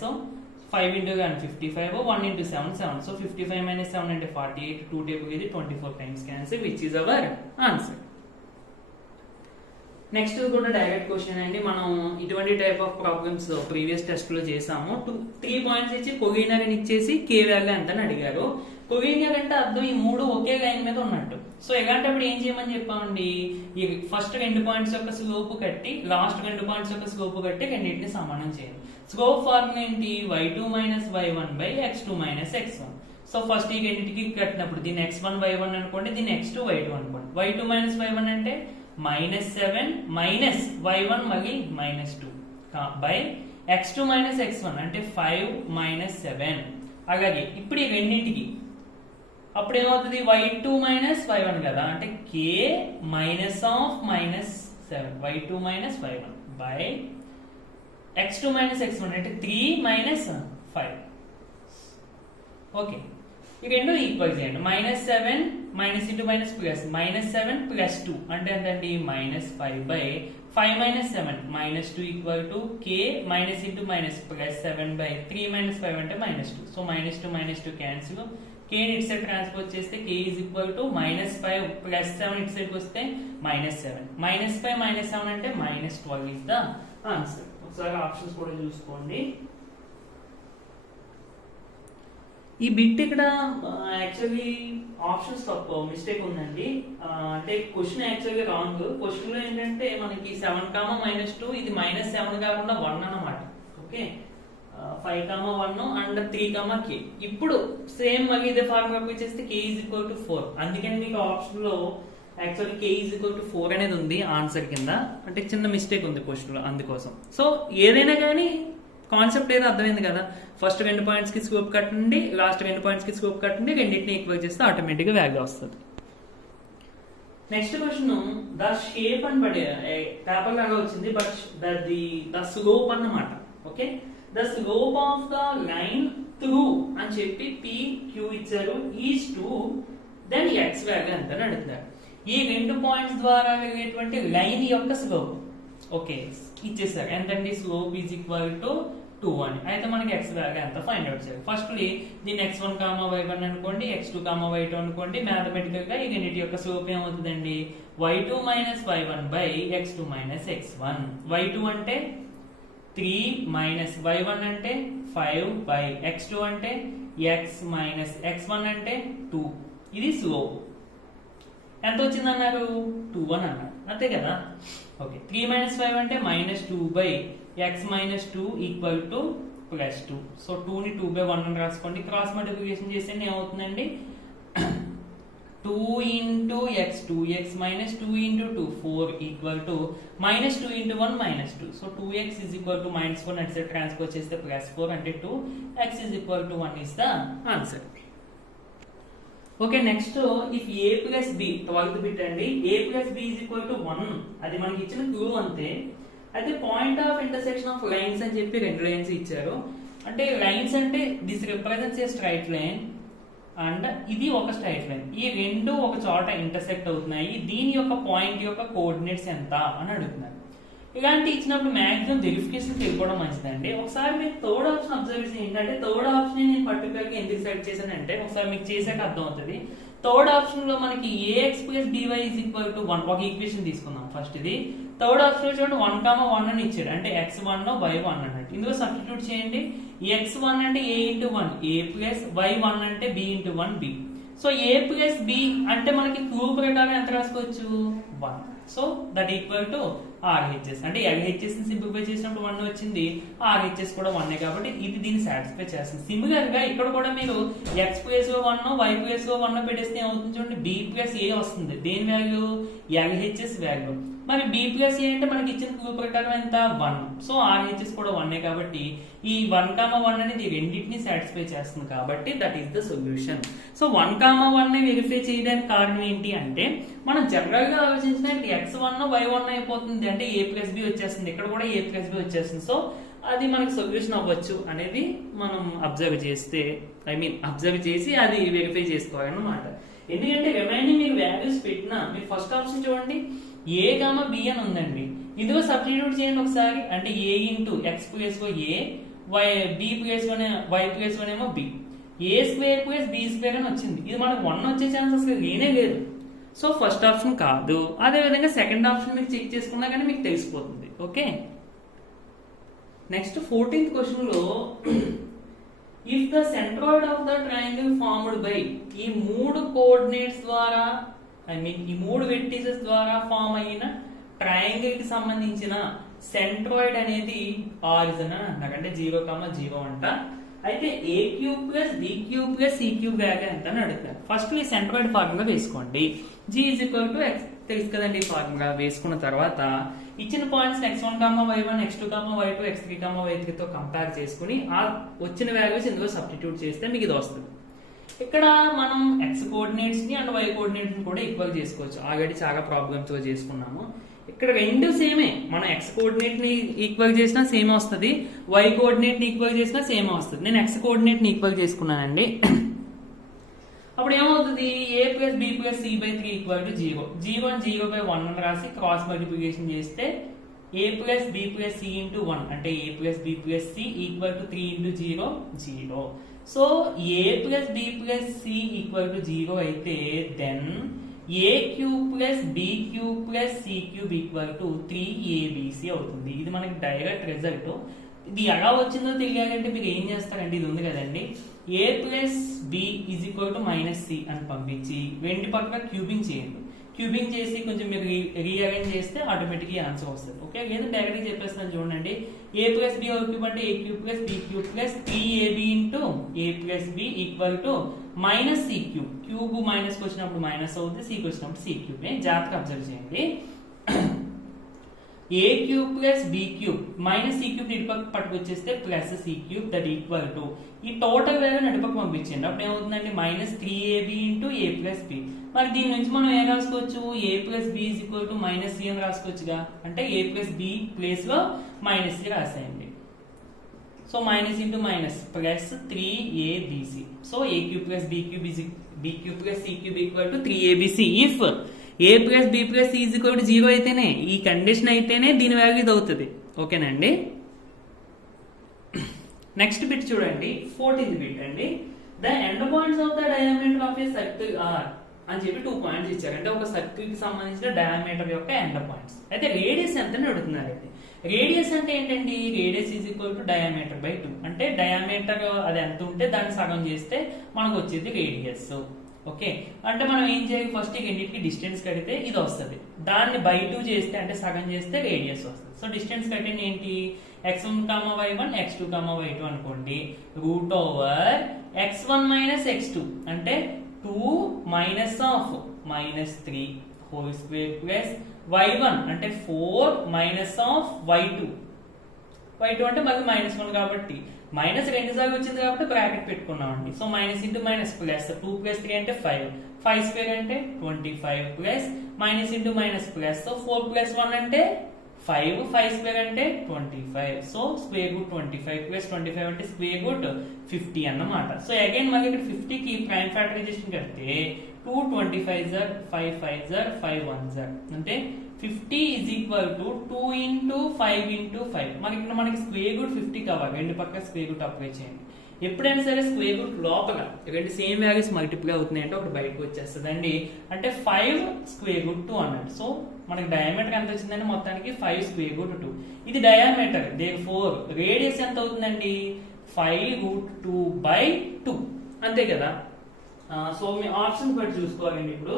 5 into 11 55, 1 into 7 7. So 55 - 7 అంటే 48, 2 టేబుల్ ఇది 24 times cancel which is our answer. Next కూడా డైరెక్ట్ క్వశ్చన్ అండి. మనం ఇటువంటి type of problems previous test లో చేసాము. 3 పాయింట్స్ ఇచ్చి కొలీనియర్ అని ఇచ్చేసి కే వాల్యూ ఎంత అని అడిగారు. కొలీనియర్ అంటే అర్థం ఈ 3 ఒకే లైన్ మీద ఉన్నట్టు. సో ఎలాంటప్పుడు ఏం చేయమని చెప్పామండి, ఈ ఫస్ట్ 2 పాయింట్స్ యొక్క స్లోప్ కట్టి లాస్ట్ 2 పాయింట్స్ యొక్క స్లోప్ కట్టి రెండింటిని సమానం చేయాలి. స్లోప్ ఫార్ములా ఏంటి, y2 - y1 by x2 - x1. So first ఈ రెండింటికి కట్టినప్పుడు దీన్ని x1 y1 అనుకోండి, దీన్ని x2 y2 అనుకోండి. y2 - y1 అంటే -7 మైనస్ y1 మళ్ళీ -2 బై x2 - x1 అంటే 5 - 7. అలాగే ఇప్పుడు ఈ రెండింటికి అప్పుడు ఏమవుతుంది, y2 - y1 కదా, అంటే k minus of -7 y2 - y1 by x2 - x1 అంటే 3 - 5. ఓకే, ఈ రెండు ఈక్వల్ చేయండి. -7 మైనస్ ఇంటూ మైనస్ ప్లస్ -7 + 2 అంటే ఎంతండి -5 by 5 - 7 -2 equal to k minus into minus plus 7 by 3 - 5 అంటే -2. సో -2 - 2 క్యాన్సిల్, k ని ఇటు సైడ్ ట్రాన్స్పోజ్ చేస్తే k ఈజ్ ఈక్వల్ టు -5 + 7 ఇటు సైడ్కి వస్తే -7, -5 - 7 అంటే -12 ఈజ్ ద ఆన్సర్. ఒకసారి ఆప్షన్స్ కూడా చూసుకోండి. ఈ బిట్ ఇక్కడ యాక్చువల్లీ ఆప్షన్స్ తప్పు, మిస్టేక్ ఉందండి. అంటే క్వశ్చన్ యాక్చువల్లీ రాంగ్. క్వశ్చన్ లో ఏంటంటే మనకి 7, -2 ఇది -7 కాకుండా 1 అన్నమాట. Okay, 5, 1 and 3, k. ఇప్పుడు సేమ్ మళ్ళీ ఇదే ఫార్ములా అప్లై చేస్తే k ఈజ్ ఈక్వల్ టు 4. అందుకని మీకు ఆప్షన్ లో actually k is equal to 4 అనేది ఉంది ఆన్సర్ కింద. అంటే చిన్న మిస్టేక్ ఉంది క్వశ్చన్ లో, అందుకోసం. సో ఏదైనా కానీ కాన్సెప్ట్ ఏదో అర్థమైంది కదా, ఫస్ట్ 2 పాయింట్స్ కి స్కోప్ కట్టండి, లాస్ట్ 2 పాయింట్స్ కి స్కోప్ కట్టండి, రెండింటిని ఈక్వల్ చేస్తే ఆటోమేటిక్ గా వాల్యూ వస్తుంది. నెక్స్ట్ క్వశ్చన్, ద షేప్ అని పడే పేపర్ లాగా వచ్చింది, బట్ ద స్లోప్ అన్నమాట. Okay, the slope of the line through అని చెప్పి PQ ఇచ్చారు is two then x value ఎంత అని అడుగుతారు. ఈ 2 పాయింట్స్ ద్వారా వెళ్ళేటువంటి లైన్ యొక్క స్లోప్ ఓకే ఇచ్చేసారు. ఎంతండి స్లోప్ ఈజ్ ఈక్వల్ టు 2 అని. అయితే మనకి ఎక్స్ వాల్యూ ఎంత ఫైండ్ అవుట్ చేయాలి. ఫస్ట్లీ దీన్ని x1, y1 అనుకోండి, x2, y2 అనుకోండి. మ్యాథమెటికల్ గా ఈ రెండింటి యొక్క స్లోప్ ఏమవుతుందండి y2 minus y1 by x2 minus x1. y2 అంటే 3 మైనస్ y1 అంటే 5 బై x2 అంటే x మైనస్ x1 అంటే 2. ఇది స్లోప్. ఎంత వచ్చింది అన్నారు 2 అని అన్నారు అంతే కదా. ఓకే 3 మైనస్ 5 అంటే minus 2 by x minus 2 equal to plus 2. So 2 ని 2 బై 1 అని రాసుకోండి. క్రాస్ మల్టిప్లికేషన్ చేస్తే ఏమవుతుందండి 2 into x 2x minus 2 into 2 4 equal to minus 2 into 1 minus 2. So 2x is equal to minus 4 అంటే ట్రాన్స్ఫర్ చేస్తే ప్లస్ 4 అంటే 2. x is equal to 1 is the ఆన్సర్. Okay next if a plus b 12th bit అండి. a plus b is equal to 1 అది మనకి ఇచ్చిన క్లూ అంతే. అయితే point of intersection of lines అని చెప్పి 2 లైన్స్ ఇచ్చారు. అంటే లైన్స్ అంటే this represents a straight line and ఇది ఒక స్ట్రైట్ లైన్. ఈ రెండు ఒక చోట ఇంటర్సెక్ట్ అవుతున్నాయి. దీని యొక్క పాయింట్ యొక్క కోఆర్డినేట్స్ ఎంత అని అడుగుతున్నారు. ఇలాంటి ఇచ్చినప్పుడు మాక్సిమం వెరిఫికేషన్ తెలుసుకోవడం మంచిదండి. ఒకసారి మీరు థర్డ్ ఆప్షన్ అబ్జర్వ్ చేసి ఏంటంటే థర్డ్ ఆప్షన్ నేను పర్టికులర్ గా ఎందుకు సెలెక్ట్ చేశానంటే ఒకసారి మీకు చేసాక అర్థం అవుతుంది. థర్డ్ ఆప్షన్ లో మనకి ax plus by is equal to 1 ఒక ఈక్వేషన్ తీసుకుందాం. ఫస్ట్ ఇది థర్డ్ ఆప్షన్ లో చూడండి 1,1 అని ఇచ్చాడు. అంటే x1 y1 అన్నట్టు. ఇందులో సబ్స్టిట్యూట్ చేయండి. x1 అంటే a into 1 a plus y1 అంటే b into 1 b. So a plus b అంటే మనకి క్లూ ప్రకారం ఎంత రాసుకోవచ్చు 1. So that equal to RHS. అంటే LHS ని సింప్లిఫై చేసినప్పుడు 1 వచ్చింది. RHS కూడా 1 కాబట్టి ఇది దీన్ని సాటిస్ఫై చేస్తుంది. సిమిలర్ గా ఇక్కడ కూడా మీరు x ప్లస్ 1 y ప్లస్ 1 పెట్టేస్తే ఏమవుతుంది చూడండి b ప్లస్ a వస్తుంది. దేని వాల్యూ LHS వాల్యూ. మరి b ప్లస్ a అంటే మనకి ఇచ్చిన క్లూ ప్రకారం ఎంత 1. సో RHS కూడా 1 కాబట్టి ఈ 1,1 అనేది రెండింటిని సాటిస్ఫై చేస్తుంది కాబట్టి that is the solution. So 1,1 ని వెరిఫై చేయడానికి కారణం ఏంటి అంటే మనం జనరల్ గా ఆలోచించిన x1 y1 అయిపోతుంది అంటే a ప్లస్ b వచ్చేస్తుంది. ఇక్కడ కూడా a ప్లస్ b వచ్చేస్తుంది. సో అది మనకి సొల్యూషన్ అవ్వచ్చు అనేది మనం అబ్జర్వ్ చేసి అది వెరిఫై చేసుకోవాలన్నమాట. ఎందుకంటే రిమైనింగ్ మీరు వాల్యూస్ పెట్టినా మీరు ఫస్ట్ ఆప్షన్ చూడండి a, b అని ఉందండి. ఇందులో సబ్స్టిట్యూట్ చేయండి ఒకసారి. అంటే a into x plus a b plus 1 y plus 1 ఏమో b a square plus b square అని వచ్చింది. ఇది మనకు 1 వచ్చే ఛాన్సెస్ లేనే లేదు. సో ఫస్ట్ ఆప్షన్ కాదు. అదే విధంగా సెకండ్ ఆప్షన్ మీరు చెక్ చేసుకున్నా కానీ మీకు తెలిసిపోతుంది. ఓకే నెక్స్ట్ 14th క్వశ్చన్ లో if the centroid of the triangle formed by ఈ 3 కోఆర్డినేట్స్ ద్వారా ఈ 3 వెర్టిసెస్ ద్వారా ఫామ్ అయిన ట్రయాంగిల్ కి సంబంధించిన సెంట్రాయిడ్ అనేది ఆరిజిన్ అని అంటారు. అంటే 0,0 అంట. అయితే a cube plus b cube plus c cube value ఎంత అని అడుగుతారు. ఫస్ట్ ఈ సెంట్రాయిడ్ ఫార్ములా వేసుకోండి. g is equal to x తెలుసు కదండి. ఫార్ములా వేసుకున్న తర్వాత ఇచ్చిన points x1, y1, x2, y2, x3, y3 తో కంపేర్ చేసుకుని ఆ వచ్చిన వాల్యూస్ ఇందులో సబ్స్టిట్యూట్ చేస్తే మీకు ఇది వస్తుంది. ఇక్కడ మనం x కోఆర్డినేట్స్ ని అండ్ y కోఆర్డినేట్స్ ని కూడా ఈక్వల్ చేసుకోవచ్చు. ఆల్రెడీ చాలా ప్రాబ్లమ్స్ తో చేసుకున్నాము. ఇక్కడ రెండు సేమే. మనం x కోఆర్డినేట్ ని ఈక్వల్ చేసినా సేమ్ వస్తుంది, y కోఆర్డినేట్ ని ఈక్వల్ చేసినా సేమ్ వస్తుంది. నేను x కోఆర్డినేట్ ని ఈక్వల్ చేసుకున్నానండి. అప్పుడు ఏమవుతుంది a plus b plus c by 3 equal to 0. 0 by 1 అని రాసి క్రాస్ మల్టిప్లికేషన్ చేస్తే a plus b plus c into 1 అంటే a plus b plus c equal to 3 into 0 0. So a plus b plus c equal to 0 అయితే then a cube plus b cube plus c cube equal to 3abc అవుతుంది. ఇది మనకి డైరెక్ట్ రిజల్ట్. ఇది ఎలా వచ్చిందో తెలియాలంటే మీరు ఏం చేస్తారంటే ఇది ఉంది కదండి a plus b is equal to minus c అని పంపించి రెండు పక్కన క్యూబింగ్ చేయండి. క్యూబింగ్ చేసి కొంచెం మీరు రీఅరేంజ్ చేస్తే ఆటోమేటిక్గా ఆన్సర్ వస్తుంది. ఓకే లేదు డైరెక్ట్ గా చెప్పేస్తున్నాను చూడండి. a plus b whole cube అంటే a cube plus b cube plus 3ab into a plus b equal to minus c cube. Cube minus వచ్చినప్పుడు మైనస్ అవుతుంది, c వచ్చినప్పుడు c క్యూబ్. జాగ్రత్తగా అబ్జర్వ్ చేయండి. a cube plus b cube minus c cube ఇటుపక్క పట్టుకొచ్చేస్తే plus c cube that equal to ఈ టోటల్ వాల్యూ నటుపక్క పంపించండి. అప్పుడు ఏమవుతుందండి minus 3ab into a plus b. మరి దీని నుంచి మనం ఏం రాసుకోవచ్చు a plus b is equal to minus c అని రాసుకోవచ్చుగా. అంటే a ప్లస్ b ప్లేస్ లో మైనస్ c రాసేయండి. So minus into minus plus 3abc. So a cube plus b cube is b cube plus c cube equal to 3abc. If a plus b plus c is equal to 0 అయితేనే, ఈ కండిషన్ అయితేనే దీని వాల్యూ ఇది అవుతుంది. ఓకేనండి. నెక్స్ట్ బిట్ చూడండి, 14th బిట్ అండి. The end points of the diameter of a circle are అని చెప్పి 2 పాయింట్స్ ఇచ్చారు. అంటే ఒక సర్కిల్ కి సంబంధించిన డయామీటర్ యొక్క ఎండ్ పాయింట్స్. అయితే రేడియస్ ఎంత అని అడుగుతున్నారు. అయితే రేడియస్ అంటే ఏంటండి, radius is equal to diameter by 2. అంటే డయామీటర్ అది ఎంత ఉంటే దాన్ని సగం చేస్తే మనకు వచ్చేది రేడియస్. ఓకే, అంటే మనం ఏం చేయాలి, ఫస్ట్ ఈ రెండింటికి డిస్టెన్స్ కడితే ఇది వస్తుంది. దాన్ని బై 2 చేస్తే అంటే సగం చేస్తే రేడియస్ వస్తుంది. సో డిస్టెన్స్ కట్టింది ఏంటి, x1, y1, x2, y2 అనుకోండి. Root over x1 minus x2 అంటే 2 minus of -3 whole square plus y1 అంటే 4 మైనస్ ఆఫ్ y2 అంటే మళ్ళీ -1 కాబట్టి మైనస్ 2 సార్లు వచ్చింది కాబట్టి బ్రాకెట్ పెట్టుకున్నామండి. So minus into minus plus 2 plus 3 అంటే 5 స్క్వేర్ అంటే 25 plus minus into minus plus 4 plus 1 అంటే 5 స్క్వేర్ అంటే 25. సో స్క్వేర్ రూట్ 25 ప్లస్ 25 అంటే స్క్వేర్ రూట్ 50 అన్నమాట. సో అగైన్ మళ్ళీ ఇక్కడ 50 కి ప్రైమ్ ఫ్యాక్టరైజేషన్ కడితే 2 25 జర్ 5 5 జర్ 5 1 జర్ అంటే 50 is equal to 2 into 5 into 5. మరి ఇక్కడ మనకి స్క్వేర్ రూట్ 50 కావాలి. రెండు పక్క స్క్వేర్ రూట్ అప్లై చేయండి. ఎప్పుడైనా సరే స్క్వేర్ రూట్ లోపల రెండు సేమ్ వాల్యూస్ మల్టిప్లై అవుతున్నాయి అంటే ఒకటి బయటకు వచ్చేస్తుంది అండి. అంటే 5 స్క్వేర్ రూట్ 2 అన్నట్టు. సో మనకి డయామీటర్ ఎంత వచ్చిందండి, మొత్తానికి 5 స్క్వేర్ రూట్ 2. ఇది డయామీటర్. దేర్ఫోర్ రేడియస్ ఎంత అవుతుందండి, 5 రూట్ 2 బై 2. అంతే కదా. సో మీ ఆప్షన్ బట్టి చూసుకోవాలండి. ఇప్పుడు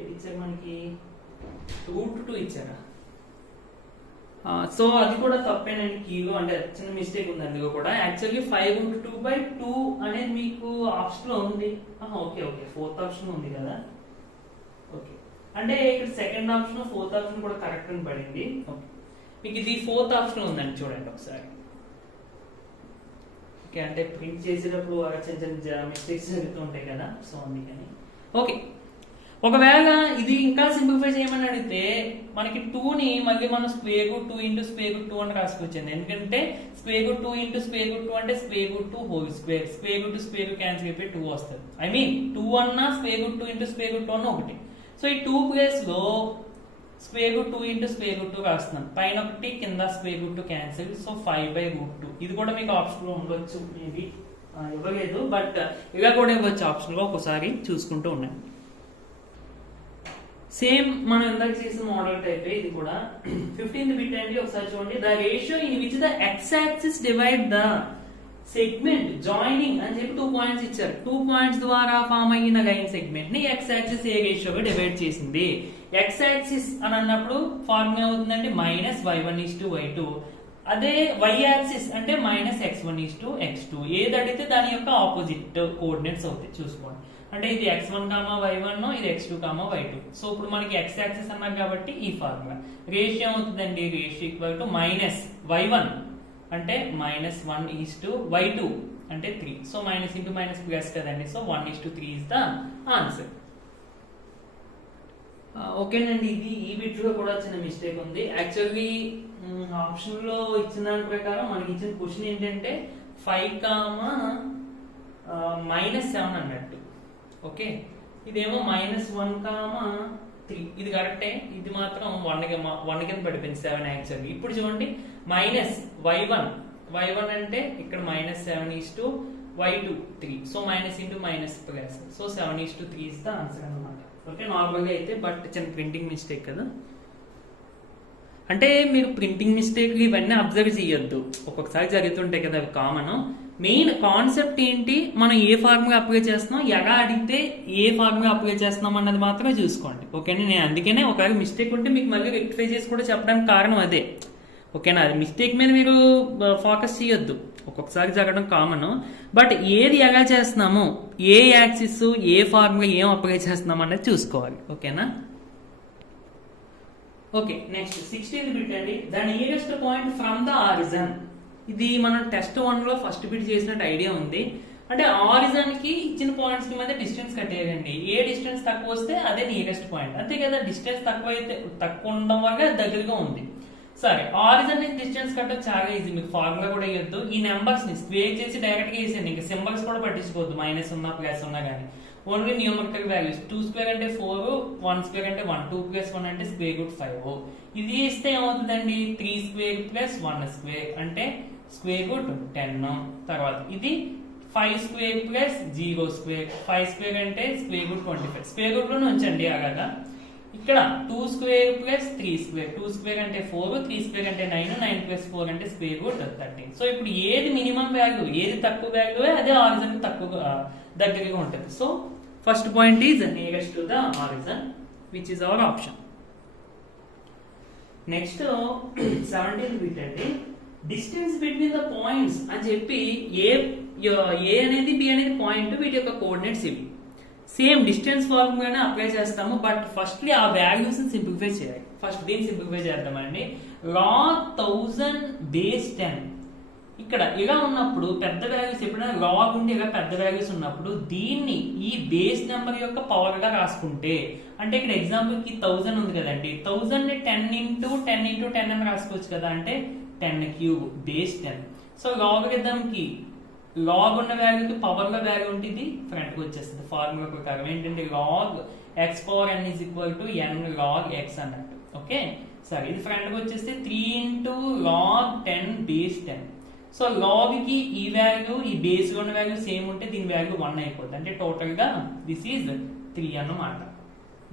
ఏది ఇచ్చారు మనకి, రూట్ 2 ఇచ్చారా. సో అది కూడా తప్పేనండి కీలో, అంటే చిన్న మిస్టేక్ ఉంది అందులో కూడా. యాక్చువల్లీ 5 రూట్ 2 బై 2 అనేది మీకు ఆప్షన్ లో ఉంది. ఓకే, ఫోర్త్ ఆప్షన్ ఉంది కదా. ఓకే, అంటే ఇక్కడ సెకండ్ ఆప్షన్ ఫోర్త్ ఆప్షన్ కూడా కరెక్ట్ అని పడింది. ఓకే, మీకు ఇది ఫోర్త్ ఆప్షన్ ఉందండి, చూడండి ఒకసారి. ఓకే, అంటే ప్రింట్ చేసేటప్పుడు చిన్న చిన్న మిస్టేక్స్ జరుగుతూ ఉంటాయి కదా, సో అందుకని. ఓకే, ఒకవేళ ఇది ఇంకా సింప్లిఫై చేయమని అడిగితే మనకి 2ని మళ్ళీ మనం square root 2 into square root 2 అని రాసుకొచ్చింది. ఎందుకంటే square root 2 into square root 2 అంటే square root 2 whole square. Square root square cancel అయిపోయి 2 వస్తుంది. ఐ మీన్ 2 అన్నా square root 2 into square root 2 అన్న ఒకటి. సో ఈ 2 ప్లేస్ లో square root 2 into square root 2 రాస్తున్నాను. పైన ఒకటి కింద square root 2 cancel. So 5 by root 2. ఇది కూడా మీకు ఆప్షన్ లో ఉండొచ్చు, మేబీ ఇవ్వలేదు, బట్ ఇలా కూడా ఇవ్వచ్చు ఆప్షన్ లో. ఒకసారి చూసుకుంటూ ఉండండి. సేమ్ మనం ఇందాక చేసిన మోడల్ టైప్ ఇది కూడా. 15th బిట్ అండి, ఒకసారి చూడండి. The ratio in which the X axis divide the segment joining అని చెప్పి 2 పాయింట్స్ ఇచ్చారు. 2 పాయింట్స్ ద్వారా ఫామ్ అయిన లైన్ సెగ్మెంట్ ని ఎక్స్ యాక్సిస్ ఏ రేషియోగా డివైడ్ చేసింది. ఎక్స్ యాక్సిస్ అని అన్నప్పుడు ఫార్ములా అవుతుందండి -y1:y2. అదే y యాక్సిస్ అంటే -x1:x2. ఏది అడిగితే దాని యొక్క ఆపోజిట్ కోఆర్డినేట్స్ అవుతాయి, చూసుకోండి. అంటే ఇది x1, y1, ఇది x2, y2. సో ఇప్పుడు మనకి x యాక్సిస్ అన్నారు కాబట్టి ఈ ఫార్ములా. రేషియో అవుతుందండి, రేషియో ఈక్వల్ టు -y1 అంటే -1:y2 అంటే 3. So minus into minus plus కదండి. So 1:3 is the answer. ఓకేనండి, ఇది ఈ బిట్ లో కూడా చిన్న మిస్టేక్ ఉంది. యాక్చువల్లీ ఆప్షన్ లో ఇచ్చిన దాని ప్రకారం మనకి ఇచ్చిన క్వశ్చన్ ఏంటంటే 5, -7 అన్నట్టు. ఓకే, ఇదేమో -1, 3. ఇది కరెక్టే. ఇది మాత్రం 1 కింద పడిపోయింది 7 యాక్చువల్లీ. ఇప్పుడు చూడండి y1 అంటే ఇక్కడ -7:y2 3. So minus into minus plus. So 7:3 is the answer అన్నమాట. ఓకే, నార్మల్గా అయితే, బట్ చిన్న ప్రింటింగ్ మిస్టేక్ కదా. అంటే మీరు ప్రింటింగ్ మిస్టేక్ ఇవన్నీ అబ్జర్వ్ చేయొద్దు, ఒక్కొక్కసారి జరుగుతుంటాయి కదా, అవి కామన్. మెయిన్ కాన్సెప్ట్ ఏంటి, మనం ఏ ఫార్ములా అప్లై చేస్తున్నాం, ఎలా అడిగితే ఏ ఫార్ములా అప్లై చేస్తున్నాం అన్నది మాత్రమే చూసుకోండి. ఓకేనా, నేను అందుకనే ఒకవేళ మిస్టేక్ ఉంటే మీకు మళ్ళీ రెక్టిఫై చేసి కూడా చెప్పడానికి కారణం అదే. ఓకేనా, అది మిస్టేక్ మీద మీరు ఫోకస్ చేయొద్దు, ఒక్కొక్కసారి జరగడం కామన్. బట్ ఏది ఎలా చేస్తున్నామో, ఏ యాక్సిస్ ఏ ఫార్ములా ఏం అప్లై చేస్తున్నాం అన్నది చూసుకోవాలి. ఓకేనా. ఓకే, నెక్స్ట్ 16th బిట్ అండి. The nearest point from the origin. ఇది మనం టెస్ట్ 1 లో ఫస్ట్ బిట్ చేసినట్టు ఐడియా ఉంది. అంటే ఆరిజన్ కి ఇచ్చిన పాయింట్స్ కి మధ్య డిస్టెన్స్ కట్టేయండి. ఏ డిస్టెన్స్ తక్కువ వస్తే అదే నియరెస్ట్ పాయింట్, అంతే కదా. డిస్టెన్స్ తక్కువ ఉండడం వల్ల దగ్గరగా ఉంది. సరే ఆరిజిన్ నుంచి డిస్టెన్స్ కట్టడం చాలా ఈజీ, మీకు ఫార్ములా కూడా ఇవ్వద్దు. ఈ నెంబర్స్ ని స్క్వేర్ చేసి డైరెక్ట్ గా వేసేయండి, ఇంకా సింబల్స్ కూడా పట్టించుకోవద్దు, మైనస్ ఉన్నా ప్లస్ ఉన్నా కానీ. Only numerical values. 2 స్క్వేర్ అంటే 4, 1 స్క్వేర్ అంటే 1, 2 ప్లస్ 1 అంటే స్క్వేర్ రూట్ 5. ఇది ఇస్తే ఏమవుతుందండి, 3 స్క్వేర్ ప్లస్ 1 స్క్వేర్ అంటే స్క్వేర్ రూట్ 10. తర్వాత ఇది 5 స్క్వేర్ ప్లస్ 0 స్క్వేర్, 5 స్క్వేర్ అంటే స్క్వేర్ రూట్ 25. స్క్వేర్ రూట్ లోనే ఉంచండి అలాగా. ఇక్కడ 2 స్క్వేర్ ప్లస్ 3 స్క్వేర్, 2 స్క్వేర్ అంటే 4, 3 స్క్వేర్ అంటే 9, 9 ప్లస్ 4 అంటే స్క్వేర్ రూట్ 13. సో ఇప్పుడు ఏది మినిమం వాల్యూ, ఏది తక్కువ వాల్యూ అదే ఆరిజిన్ తక్కువ దగ్గరగా ఉంటుంది. So first point is nearest to the origin, which is our option. Next 17th bit అండి, డిస్టెన్స్ బిట్వీన్ ద పాయింట్స్ అని చెప్పి ఏ అనేది బి అనేది పాయింట్, వీటి యొక్క కోఆర్డినేట్స్ ఇవి. సేమ్ డిస్టెన్స్ ఫార్ములానే అప్లై చేస్తాము, బట్ ఫస్ట్లీ ఆ వాల్యూస్ ని సింప్లిఫై చేయాలి. ఫస్ట్ దీన్ని సింప్లిఫై చేద్దామండి. log 1000 base 10. ఇక్కడ ఇలా ఉన్నప్పుడు పెద్ద వాల్యూస్ ఎప్పుడైనా లాగ్ ఉండి ఇలా పెద్ద వాల్యూస్ ఉన్నప్పుడు దీన్ని ఈ బేస్ నెంబర్ యొక్క పవర్ గా రాసుకుంటే, అంటే ఇక్కడ ఎగ్జాంపుల్ కి 1000 ఉంది కదండి, 1000 ని 10 ఇంటూ 10 ఇంటూ 10 అని రాసుకోవచ్చు కదా, అంటే 10 క్యూబ్ బేస్ 10. సో లాగరిథం కి లాగ్ ఉన్న వాల్యూకి పవర్ లో వాల్యూ ఉంటే ఇది ఫ్రంట్ కి వచ్చేస్తుంది. ఫార్ములా ప్రకారం ఏంటంటే log x power n is equal to n log x అన్నట్టు. ఓకే సరే, ఇది ఫ్రంట్ కి వచ్చేస్తే 3 into log 10 base 10. So log కి ఈ వాల్యూ ఈ బేస్ లో ఉన్న వాల్యూ సేమ్ ఉంటే దీని వాల్యూ 1 అయిపోతుంది, అంటే టోటల్ గా దిస్ ఈజ్ 3 అన్నమాట.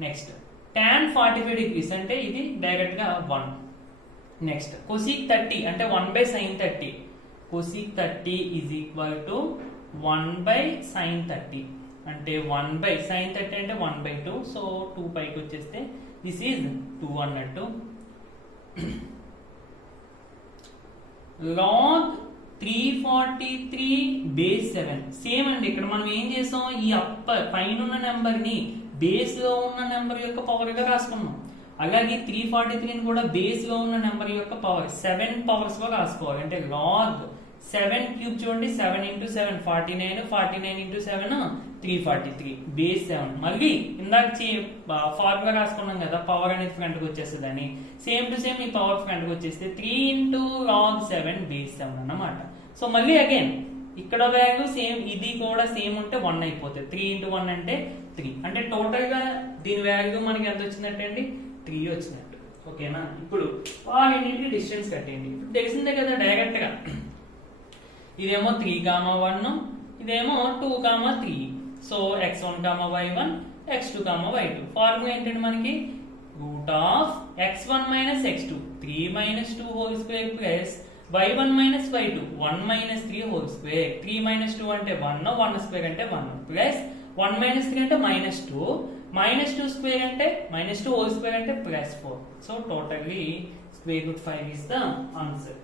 నెక్స్ట్ tan 45 degrees అంటే ఇది డైరెక్ట్ గా 1. నెక్స్ట్ cosec 30 అంటే 1/sin 30. cosec 30 is equal to 1/sin 30 అంటే 1/sin 30 అంటే 1/2. సో 2 పైకి వచ్చేస్తే దిస్ ఈజ్ 2 అన్నట్టు. log 343 బేస్ 7 సేమ్ అండి. ఇక్కడ మనం ఏం చేసాం, ఈ అప్పర్ పైన ఉన్న నెంబర్ ని బేస్ లో ఉన్న నెంబర్ యొక్క పవర్ గా రాసుకున్నాం. అలాగే 343 కూడా బేస్ లో ఉన్న నెంబర్ యొక్క పవర్ 7 పవర్స్ లో రాసుకోవాలి. అంటే log 7 క్యూబ్ చూడండి, 7 ఇంటూ 7 49, 49 ఇంటూ 7 343 బేస్ 7. మళ్ళీ ఇందాక ఫార్ములా రాసుకున్నాం కదా, పవర్ అనేది ఫ్రంట్ కి వచ్చేస్తుంది అని, సేమ్ టు సేమ్ ఈ పవర్ ఫ్రంట్ కి వచ్చేస్తే 3 ఇంటూ log 7 బేస్ 7 అన్నమాట. సో మళ్ళీ అగైన్ ఇక్కడ వాల్యూ సేమ్, ఇది కూడా సేమ్ ఉంటే 1 అయిపోతుంది. 3 ఇంటూ 1 అంటే 3, అంటే టోటల్ గా దీని వాల్యూ మనకి ఎంత వచ్చినట్టు అండి, 3 వచ్చినట్టు. ఓకేనా, ఇప్పుడు రెండింటికి డిస్టెన్స్ కట్టేయండి. ఇప్పుడు తెలిసిందే కదా డైరెక్ట్ గా, ఇదేమో 3, 1, ఇదేమో 2, 3. So x1, y1, x2, y2. Formula ఏంటంటే మనకి root of x1 minus x2 3 minus 2 whole square plus y1 minus y2 1 minus 3 whole square. 3 minus 2 అంటే 1, 1 స్క్వేర్ అంటే 1 ప్లస్ 1 మైనస్ 3 అంటే మైనస్ 2, మైనస్ 2 స్క్వేర్ అంటే మైనస్ 2 హోల్ స్క్వేర్ అంటే plus 4. So totally square root 5 is the answer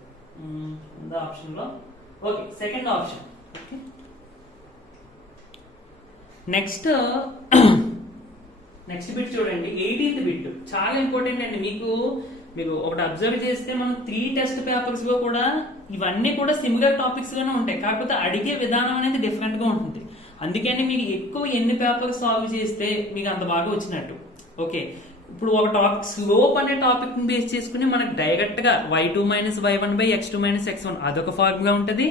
in the option లో. Okay, second option. Next bit చూడండి, 18th బిట్ చాలా ఇంపార్టెంట్ అండి. మీరు ఒకటి అబ్జర్వ్ చేస్తే మనం 3 టెస్ట్ పేపర్స్ లో కూడా ఇవన్నీ కూడా సిమిలర్ టాపిక్స్ గానే ఉంటాయి, కాకపోతే అడిగే విధానం అనేది డిఫరెంట్ గా ఉంటుంది. అందుకని మీకు ఎక్కువ ఎన్ని పేపర్స్ సాల్వ్ చేస్తే మీకు అంత బాగా వచ్చినట్టు. ఓకే, ఇప్పుడు ఒక టాపిక్ స్లోప్ అనే టాపిక్ ని బేస్ చేసుకుని మనకు డైరెక్ట్ గా y2 minus y1 by x2 minus x1 అదొక ఫార్ములా ఉంటుంది.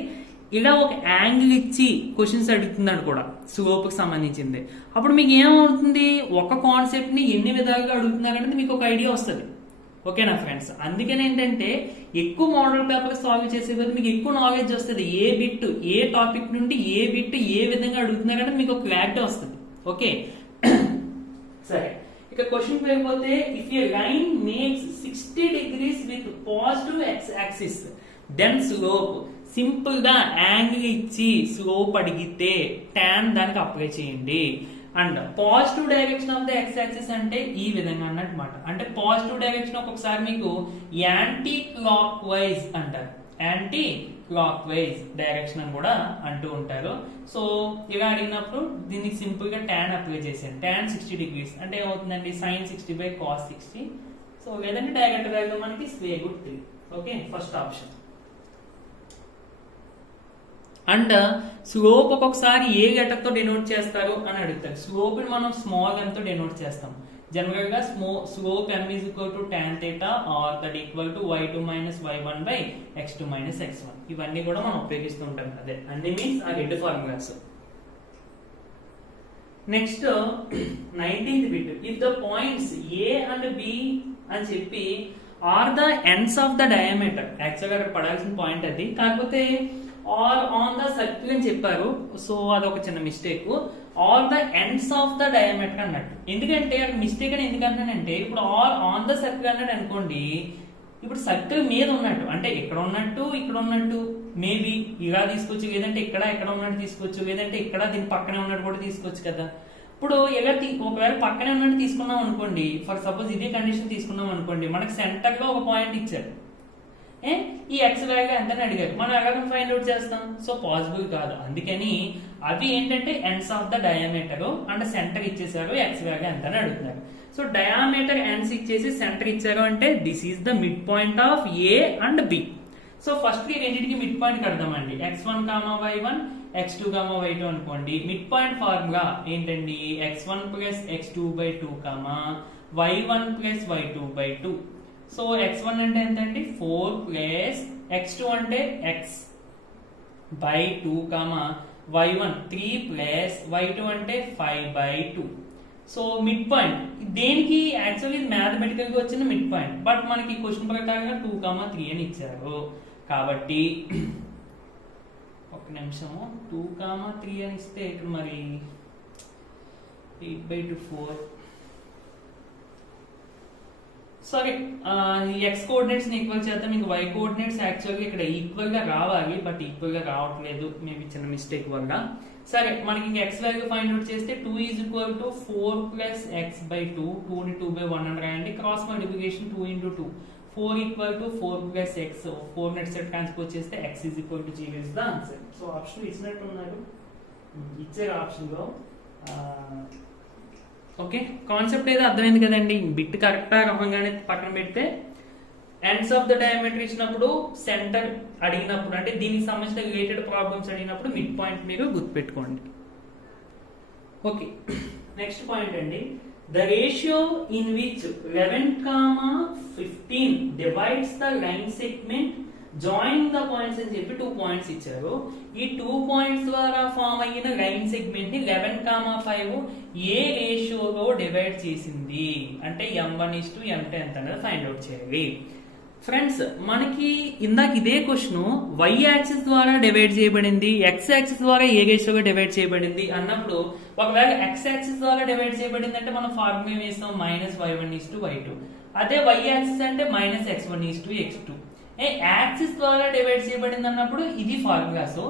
ఇలా ఒక యాంగిల్ ఇచ్చి క్వశ్చన్స్ అడుగుతున్నాడు కూడా స్లోప్ కి సంబంధించింది. అప్పుడు మీకు ఏమవుతుంది, ఒక కాన్సెప్ట్ ని ఎన్ని విధాలుగా అడుగుతున్నారంటే మీకు ఒక ఐడియా వస్తుంది. ఓకేనా ఫ్రెండ్స్, అందుకని ఏంటంటే ఎక్కువ మోడల్ పేపర్ సాల్వ్ చేసే బదులు మీకు ఎక్కువ నాలెడ్జ్ వస్తుంది. ఏ బిట్ ఏ టాపిక్ నుండి ఏ బిట్ ఏ విధంగా అడుగుతున్నారంటే మీకు ఒక క్లారిటీ వస్తుంది. ఓకే సరే, ఇక క్వశ్చన్ వెళ్ళిపోతే, if a line makes 60 degrees with positive x axis then slope. Simple గా యాంగిల్ ఇచ్చి స్లోప్ అడిగితే tan దానికి అప్లై చేయండి. And positive direction of the x axis అంటే ఈ విధంగా అన్నమాట. అంటే పాజిటివ్ డైరెక్షన్ ఒక్కొక్కసారి మీకు యాంటీ క్లాక్ వైజ్ అంటారు, యాంటీ క్లాక్ వైజ్ డైరెక్షన్ అని కూడా అంటూ ఉంటారు. సో ఇలా అడిగినప్పుడు దీనికి సింపుల్ గా tan అప్లై చేసాను. tan 60 degrees అంటే ఏమవుతుందండి, sin 60 బై cos 60. సో లేదంటే డైరెక్ట్ వాల్యూ మనకి square root 3. Okay, first option. And slope ఒక్కొక్కసారి ఏ లెటర్ తో డెనోట్ చేస్తారు అని అడుగుతారు. స్లోప్ ని మనం స్మాల్ n తో డెనోట్ చేస్తాం, జనరల్ గా slope m is equal to tan theta or that equal to y2 minus y1 by x2 minus x1. ఇవన్నీ కూడా మనం ఉపయోగిస్తుంటాం. అదే అన్ని మీన్స్ ఆ రెండు formulas. Next 19th bit, if the points a and b అని చెప్పి are the ends of the diameter, యాక్చువల్గా అక్కడ పడాల్సిన పాయింట్ అది, కాకపోతే ఆర్ ఆన్ ద సర్కిల్ అని చెప్పారు. సో అదొక చిన్న mistake. Are the ends of the diameter అన్నట్టు. ఎందుకంటే అక్కడ మిస్టేక్ అని ఎందుకంటానంటే, ఇప్పుడు ఆర్ ఆన్ ద సర్కిల్ అన్నాడు అనుకోండి, ఇప్పుడు సర్కిల్ మీద ఉన్నట్టు, అంటే ఇక్కడ ఉన్నట్టు ఇక్కడ ఉన్నట్టు, మేబీ ఇలా తీసుకోవచ్చు, లేదంటే ఇక్కడ ఉన్నట్టు తీసుకోవచ్చు, లేదంటే ఇక్కడ దీని పక్కనే ఉన్నట్టు కూడా తీసుకోవచ్చు కదా. ఇప్పుడు ఇలా ఒకవేళ పక్కనే ఉన్నట్టు తీసుకున్నాం అనుకోండి, ఫర్ సపోజ్ ఇదే కండిషన్ తీసుకున్నాం అనుకోండి, మనకి సెంటర్ లో ఒక పాయింట్ ఇచ్చారు, ఈ ఎక్స్ వాల్యూ ఎంత అని అడిగారు, మనం ఎలా ఫైండ్ అవుట్ చేస్తాం? సో పాసిబుల్ కాదు. అందుకని అవి ఏంటంటే ends of the diameter and centre ఇచ్చేసారు, ఎక్స్ వాల్యూ ఎంత అని అడుగుతున్నారు. సో డయామీటర్ ఎండ్స్ ఇచ్చేసి సెంటర్ ఇచ్చారు అంటే this is the mid point of a and b. So first ఈ రెండింటికి mid point కడదామండి. x1, y1, x2, y2 అనుకోండి. మిడ్ పాయింట్ ఫార్ములా ఏంటండి? x1 plus x2/2, y1 plus y2/2. So x1 అంటే ఎంతండి? 4 ప్లస్ x2 అంటే x/2, y1 3 ప్లస్ y2 అంటే 5/2. సో మిడ్ పాయింట్ దేనికి? యాక్చువల్లీ ఇది మ్యాథమెటికల్ గా వచ్చిన మిడ్ పాయింట్, బట్ మనకి క్వశ్చన్ ప్రకారంగా 2, 3 అని ఇచ్చారు. కాబట్టి ఒక నిమిషము, 2, 3 అని ఇస్తే ఇక్కడ మరి 8/2 4. సారీ, ఎక్స్ కోఆర్డినేట్స్ ని ఈక్వల్ చేద్దాం. మీకు వై కోఆర్డినేట్స్ యాక్చువల్గా ఇక్కడ ఈక్వల్ గా రావాలి, బట్ ఈక్వల్ గా రావట్లేదు, మేబీ చిన్న మిస్టేక్ వల్ల. సరే, మనకి ఇంకా ఎక్స్ వాల్యూ ఫైండ్ అవుట్ చేస్తే 2 is equal to 4 plus x/2, 2 ని 2/1 అని రాయండి. Cross multiplication 2 into 2, 4 equal to 4 plus x, 4 net set transpose చేస్తే x is equal to 0 is the answer. So option ఇచ్చినట్టు ఉన్నారు, ఇచ్చారు ఆప్షన్ లో. ఓకే, కాన్సెప్ట్ ఏదో అర్థమైంది కదండి. బిట్ కరెక్ట్ రకంగానే పక్కన పెడితే ఎండ్స్ ఆఫ్ ద డయామీటర్ ఇచ్చినప్పుడు, సెంటర్ అడిగినప్పుడు, అంటే దీనికి సంబంధించిన రిలేటెడ్ ప్రాబ్లమ్స్ అడిగినప్పుడు మిడ్ పాయింట్ మీరు గుర్తుపెట్టుకోండి. ఓకే, నెక్స్ట్ పాయింట్ అండి, the ratio in which 11,15 divides the line segment join the points అని చెప్పి 2 పాయింట్స్ ఇచ్చారు. ఈ 2 పాయింట్స్ ద్వారా ఫామ్ అయిన లైన్ సెగ్మెంట్ ని 11,5 ఏ రేషియోలో డివైడ్ చేసింది అంటే m1:m2 ఎంత అనేది ఫైండ్ అవుట్ చేయాలి. ఫ్రెండ్స్, మనకి ఇందాక ఇదే క్వశ్చన్ y యాక్సిస్ ద్వారా డివైడ్ చేయబడింది, x యాక్సిస్ ద్వారా ఏ రేషియోగా డివైడ్ చేయబడింది అన్నప్పుడు, ఒకవేళ x యాక్సిస్ ద్వారా డివైడ్ చేయబడింది అంటే మనం ఫార్ములా వేస్తాం -y1:y2. అదే y యాక్సిస్ అంటే -x1:x2. యాక్సిస్ ద్వారా డివైడ్ చేయబడింది అన్నప్పుడు ఇది ఫార్ములా. సో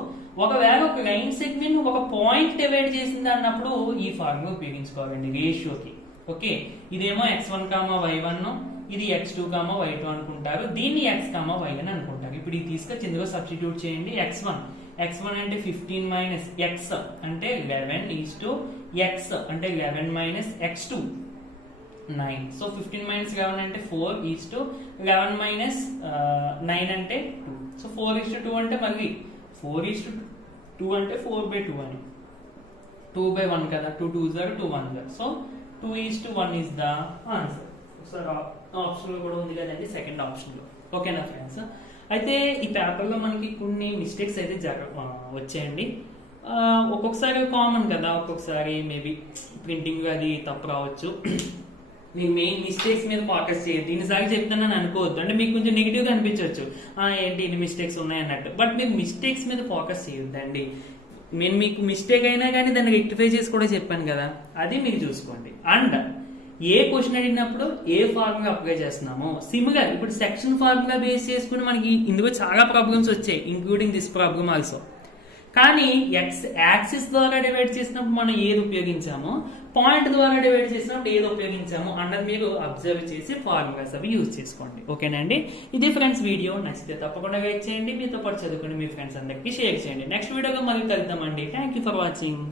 ఒకవేళ ఒక లైన్ సెగ్మెంట్ ఒక పాయింట్ డివైడ్ చేసింది అన్నప్పుడు ఈ ఫార్ములా ఉపయోగించుకోవాలండి రేషియోకి. ఓకే, ఇదేమో x1, y1, ఇది x2, y2 అనుకుంటారు, దీన్ని x, y అని అనుకుంటారు. ఇప్పుడు ఇది తీసుకొచ్చి ఇందులో సబ్స్టిట్యూట్ చేయండి. x1 అంటే 15 మైనస్ x అంటే 11 ఈజ్ టు x అంటే 11 మైనస్ x2 9. సో 15 మైనస్ 11 అంటే 4 ఈజ్ టు 11 మైనస్ 9 అంటే 2. సో 4:2 అంటే మళ్ళీ 4:2 అంటే 4/2 అని, 2/1 కదా, 2 2s are 2 1s are. So 2:1 is the answer. ఒకసారి ఆప్షన్ లో కూడా ఉంది కదండి, సెకండ్ ఆప్షన్ లో. ఓకేనా ఫ్రెండ్స్? అయితే ఈ పేపర్ లో మనకి కొన్ని మిస్టేక్స్ అయితే వచ్చాయండి. ఒక్కొక్కసారి కామన్ కదా, ఒక్కొక్కసారి మేబీ ప్రింటింగ్ అది తప్పు రావచ్చు. మీకు మెయిన్ మిస్టేక్స్ మీద ఫోకస్ చేయొద్దు. ఇన్నిసార్లు చెప్తానని అనుకోవద్దు, అంటే మీకు కొంచెం నెగిటివ్ గా అనిపించవచ్చు, ఏంటి ఇన్ని మిస్టేక్స్ ఉన్నాయన్నట్టు. బట్ మీకు మిస్టేక్స్ మీద ఫోకస్ చేయొద్దండి. నేను మీకు మిస్టేక్ అయినా కానీ దాన్ని రెక్టిఫై చేసి కూడా చెప్పాను కదా, అది మీరు చూసుకోండి. అండ్ ఏ క్వశ్చన్ అడిగినప్పుడు ఏ ఫార్ములా అప్లై చేస్తున్నామో సిమిలర్, ఇప్పుడు సెక్షన్ ఫార్ములా బేస్ చేసుకుని మనకి ఇందులో చాలా ప్రాబ్లమ్స్ వచ్చాయి, ఇంక్లూడింగ్ దిస్ ప్రాబ్లమ్ ఆల్సో. కానీ యాక్సిస్ ద్వారా డివైడ్ చేసినప్పుడు మనం ఏది ఉపయోగించామో, పాయింట్ ద్వారా డివైడ్ చేసినప్పుడు ఏది ఉపయోగించామో అన్నది మీరు అబ్జర్వ్ చేసి ఫార్ములాస్ అవి యూజ్ చేసుకోండి. ఓకేనండి? ఇది ఫ్రెండ్స్ వీడియో. నచ్చితే తప్పకుండా లైక్ చేయండి, మీతో పాటు చదువుకోండి, మీ ఫ్రెండ్స్ అందరికీ షేర్ చేయండి. నెక్స్ట్ వీడియోలో మళ్ళీ కలుద్దామండి. Thank you for watching.